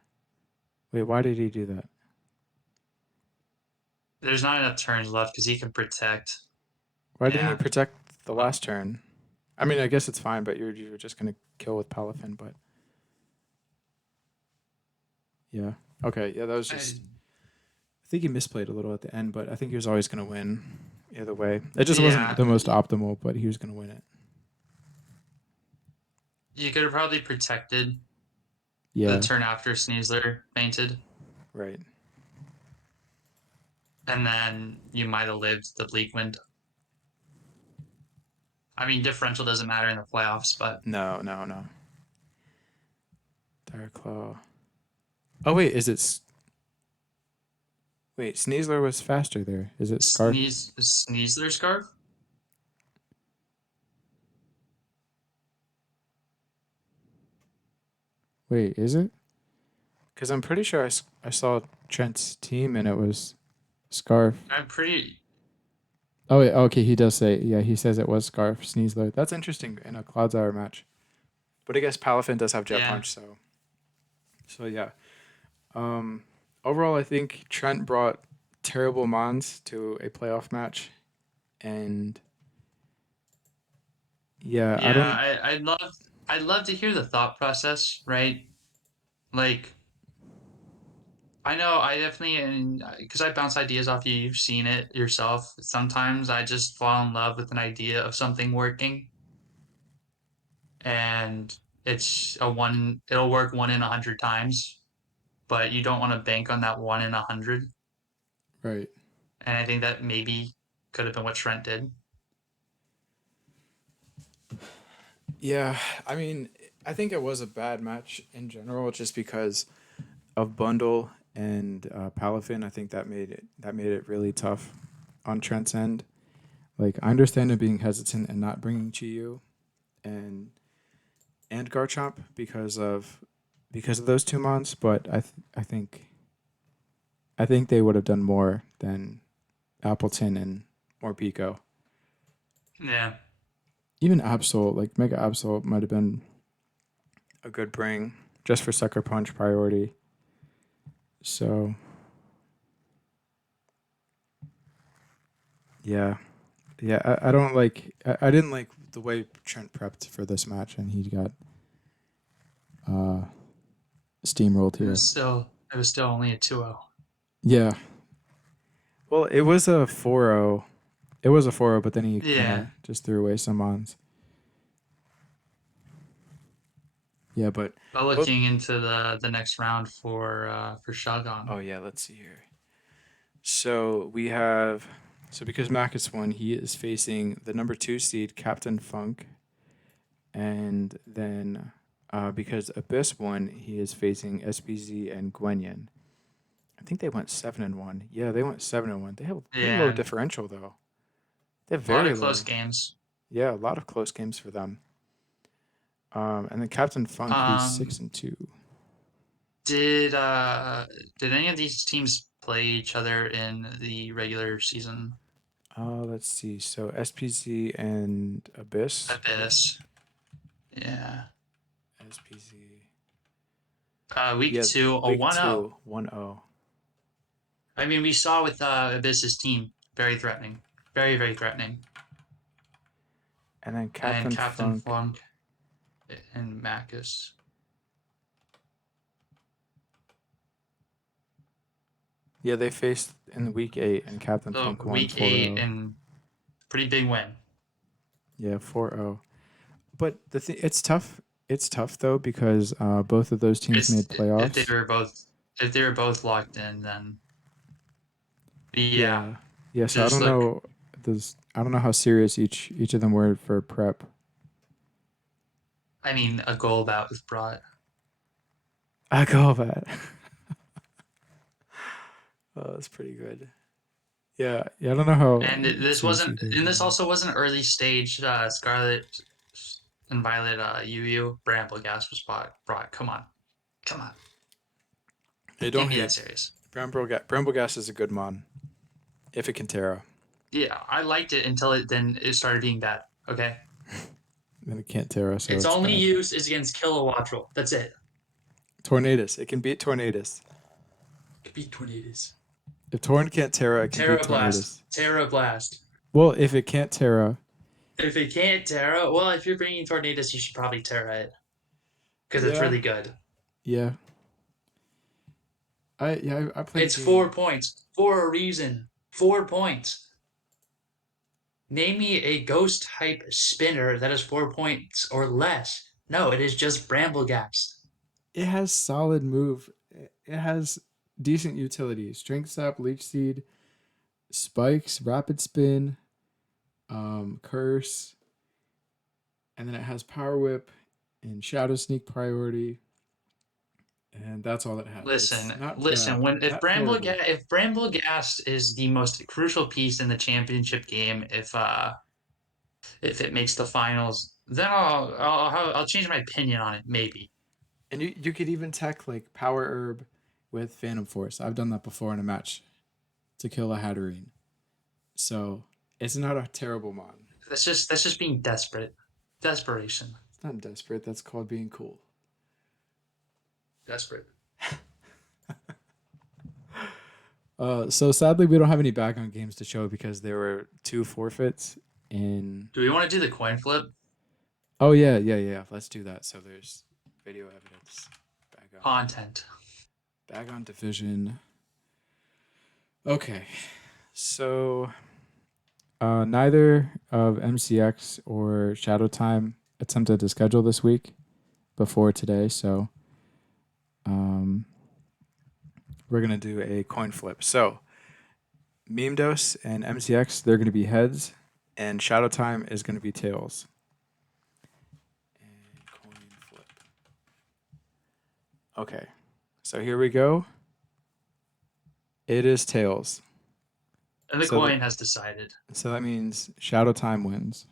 Wait, why did he do that? There's not enough turns left because he can protect. Why didn't he Yeah. protect the last turn? I mean, I guess it's fine, but you're just gonna kill with Palafin, but yeah. Okay, yeah, that was just. I think he misplayed a little at the end, but I think he was always gonna win either way. It just wasn't the most optimal, but he was gonna win it. You could have probably protected Yeah. the turn after Sneasler fainted. Right. And then you might have lived the Bleak Wind. I mean, differential doesn't matter in the playoffs, but No. Dire Claw. Oh wait, is it? Wait, Sneasler was faster there. Is it Scarf? Sneasler Scarf? Wait, is it? Because I'm pretty sure I saw Trent's team and it was Scarf. I'm pretty. Oh wait, okay, he does say he says it was Scarf Sneasler. That's interesting in a Cloudsire match. But I guess Palafin does have Jet Punch, so yeah. Overall, I think Trent brought terrible Mons to a playoff match, and I I'd love to hear the thought process, right? Like, I know I definitely, and because I bounce ideas off you, you've seen it yourself. Sometimes I just fall in love with an idea of something working, and it'll work 1 in 100 times, but you don't want to bank on that 1 in 100. Right. And I think that maybe could have been what Trent did. Yeah, I mean, I think it was a bad match in general, just because of bundle and Palafin. I think that made it really tough on Trent's end. Like, I understand him being hesitant and not bringing Chiyu and Garchomp because of those two mons, but I think they would have done more than Appleton and or Pico. Yeah. Even Absol, like Mega Absol, might have been a good bring just for Sucker Punch priority. So yeah, yeah, I don't like. I didn't like the way Trent prepped for this match, and he got uh, steamrolled here. It was still only a 2-0. Yeah. Well, it was a 4-0. It was a 4-0, but then he kind of Yeah. just threw away some ons. Yeah, but But both. looking into the next round for Shogun. Oh yeah, let's see here. So we have. So because Macus won, he is facing the number 2 seed Captain Funk, and then because Abyss won, he is facing SPZ and Gwenyan. I think they went 7-1. Yeah, they went 7-1. They have a pretty low Yeah. differential though. They have A lot very of close low. games. Yeah, a lot of close games for them. And then Captain Funk, he's Um, 6-2. did uh did any of these teams play each other in the regular season? Let's see. So SPZ and Abyss, right? Abyss. Yeah. SPZ. Week Yeah, two, a week 1-0. 2, 1-0. I mean, we saw with Abyss's team, very threatening. Very, very threatening. And then And Captain Captain Funk. Funk and Macus. Yeah, they faced in week 8, and Captain So Funk won week eight 4-0. and pretty big win. Yeah, 4-0. But it's tough. It's tough though because both of those teams It's made playoffs. if they were both locked in, then yeah. Yeah, yeah. So I Just don't look, know. I don't know how serious each of them were for prep. I mean, a goal that was brought. I go that. Oh, that's pretty good. Yeah, yeah. I don't know how And this serious wasn't, either of and them this were. also wasn't early stage Scarlet and Violet Yu Bramble Gas was brought. Come on. Come on. Hey, Can't don't be that hate. serious. Bramblegas is a good mon if it can Terra. Yeah, I liked it until it started being bad. Okay. Then it can't Terra, so Its it's only bad. use is against Kilowattrel. That's it. Tornadus. It can beat Tornadus. Could beat Tornadus. If Torn can't Terra, it can beat Terra Blast. Tornadus. Terra Blast. Well, if it can't Terra, If it can't Terra, well, if you're bringing Tornadus, you should probably Terra it because it's yeah, really good. yeah. I played a It's 4 game. points for a reason. 4 points. Name me a ghost type spinner that is 4 points or less. No, it is just Brambleghast. It has solid move. It has decent utility. Strength Sap, Leech Seed, Spikes, Rapid Spin, Curse, and then it has Power Whip and Shadow Sneak priority, and that's all it has. It's not Listen. bad, When not terrible. if Brambleghast is the most crucial piece in the championship game, if it makes the finals, then I'll change my opinion on it. Maybe. And you could even tech like Power Herb with Phantom Force. I've done that before in a match to kill a Hatterene. So it's not a terrible mon. That's just being desperate. Desperation. It's not desperate. That's called being cool. Desperate. So sadly, we don't have any background games to show because there were 2 forfeits in. Do we want to do the coin flip? Oh yeah. Let's do that. So there's video evidence. Content. Bag on division. Okay. So neither of MCX or Shadow Time attempted to schedule this week before today, so we're gonna do a coin flip. So Meme Dose and MCX, they're gonna be heads, and Shadow Time is gonna be tails. And coin flip. Okay. So here we go. It is tails. And the So coin has decided. So that means Shadow Time wins.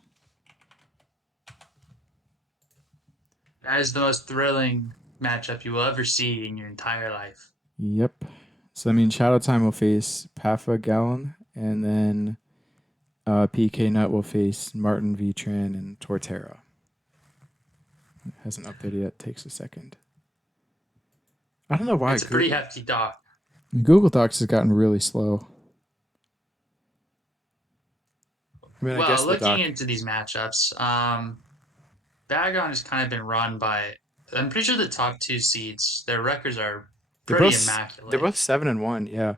That is the most thrilling matchup you will ever see in your entire life. Yep. So that means Shadow Time will face Pafa Gallon, and then PK Nut will face Martin Vitran and Torterra. It hasn't updated yet. Takes a second. I don't know why. It's a pretty hefty doc. Google Docs has gotten really slow. I mean, I guess the Looking doc. into these matchups, Bagon has kind of been run by. I'm pretty sure the top two seeds, their records are They're pretty both they're immaculate. both 7-1. Yeah.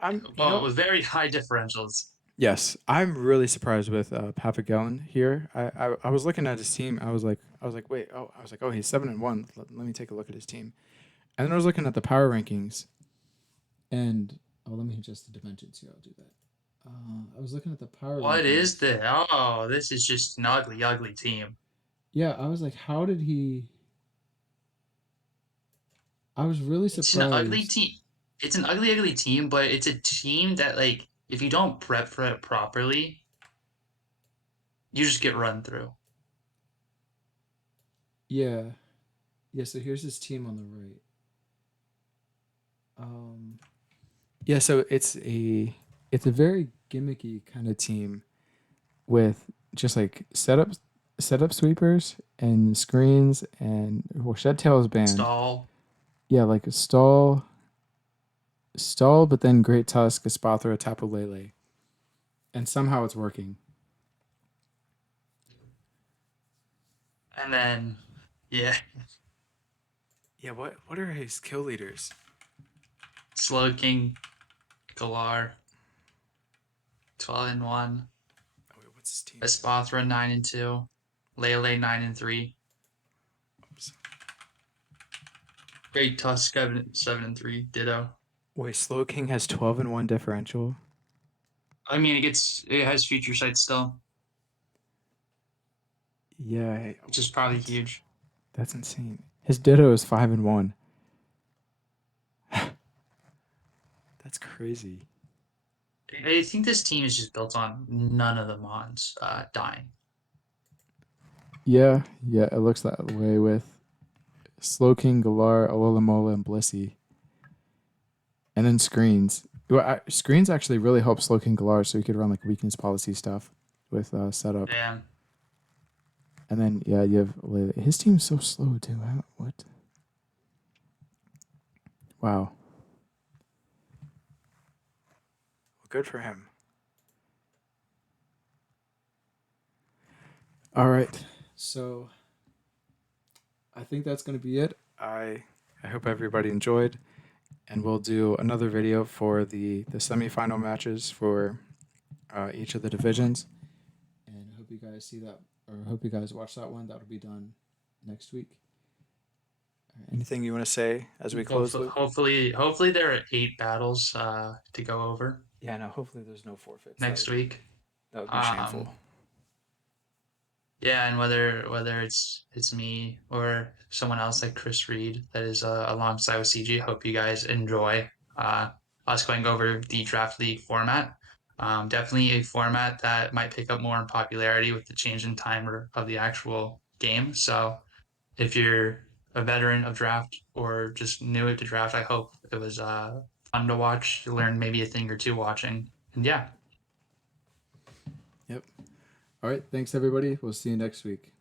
I'm With very high differentials. Yes, I'm really surprised with Papagellon here. I was looking at his team. I was like, wait, oh, he's 7-1. Let me take a look at his team. And then I was looking at the power rankings, and let me adjust the dimensions here. I'll do that. I was looking at the power. What rankings. is this? Oh, this is just an ugly, ugly team. Yeah, I was like, how did he? I was really surprised. It's an ugly team. It's an ugly, ugly team, but it's a team that, like, if you don't prep for it properly, you just get run through. Yeah, yeah. So here's his team on the right. Yeah, so it's a very gimmicky kind of team with just like setup sweepers and screens and Shed Tail's banned. Stall. Yeah, like a stall, but then Great Tusk, Espathra, Tapu Lele, and somehow it's working. And then, yeah, Yeah, what are his kill leaders? Slowking, Galar, 12-1. Oh, wait, what's his team? Espathra 9-2. Lele 9-3. Oops. Great Tusk 7-3. Ditto. Wait, Slow King has 12-1 differential. I mean, it has future sight still. Yeah, which is probably huge. That's insane. His Ditto is 5-1. That's crazy. I think this team is just built on none of the Mons dying. Yeah, it looks that way with Slowking, Galar, Alola and Blissey. And then screens. Well, screens actually really help Slowking Galar so he could run like weakness policy stuff with setup. Yeah. And then, yeah, you have Lele. His team's so slow, too. What? Wow. Well, good for him. All right. So I think that's going to be it. I hope everybody enjoyed, and we'll do another video for the semifinal matches for each of the divisions. And I hope you guys see that, or I hope you guys watch that one. That'll be done next week. Anything you want to say as we close? Hopefully there are 8 battles to go over. Yeah, no. Hopefully there's no forfeits next week. That would be shameful. Yeah, and whether it's me or someone else like Chris Reed that is alongside with CG, hope you guys enjoy us going over the draft league format. Definitely a format that might pick up more in popularity with the change in timer of the actual game. So if you're a veteran of draft or just new to draft, I hope it was fun to watch. You learn maybe a thing or two watching. And yeah. Yep. All right. Thanks, everybody. We'll see you next week.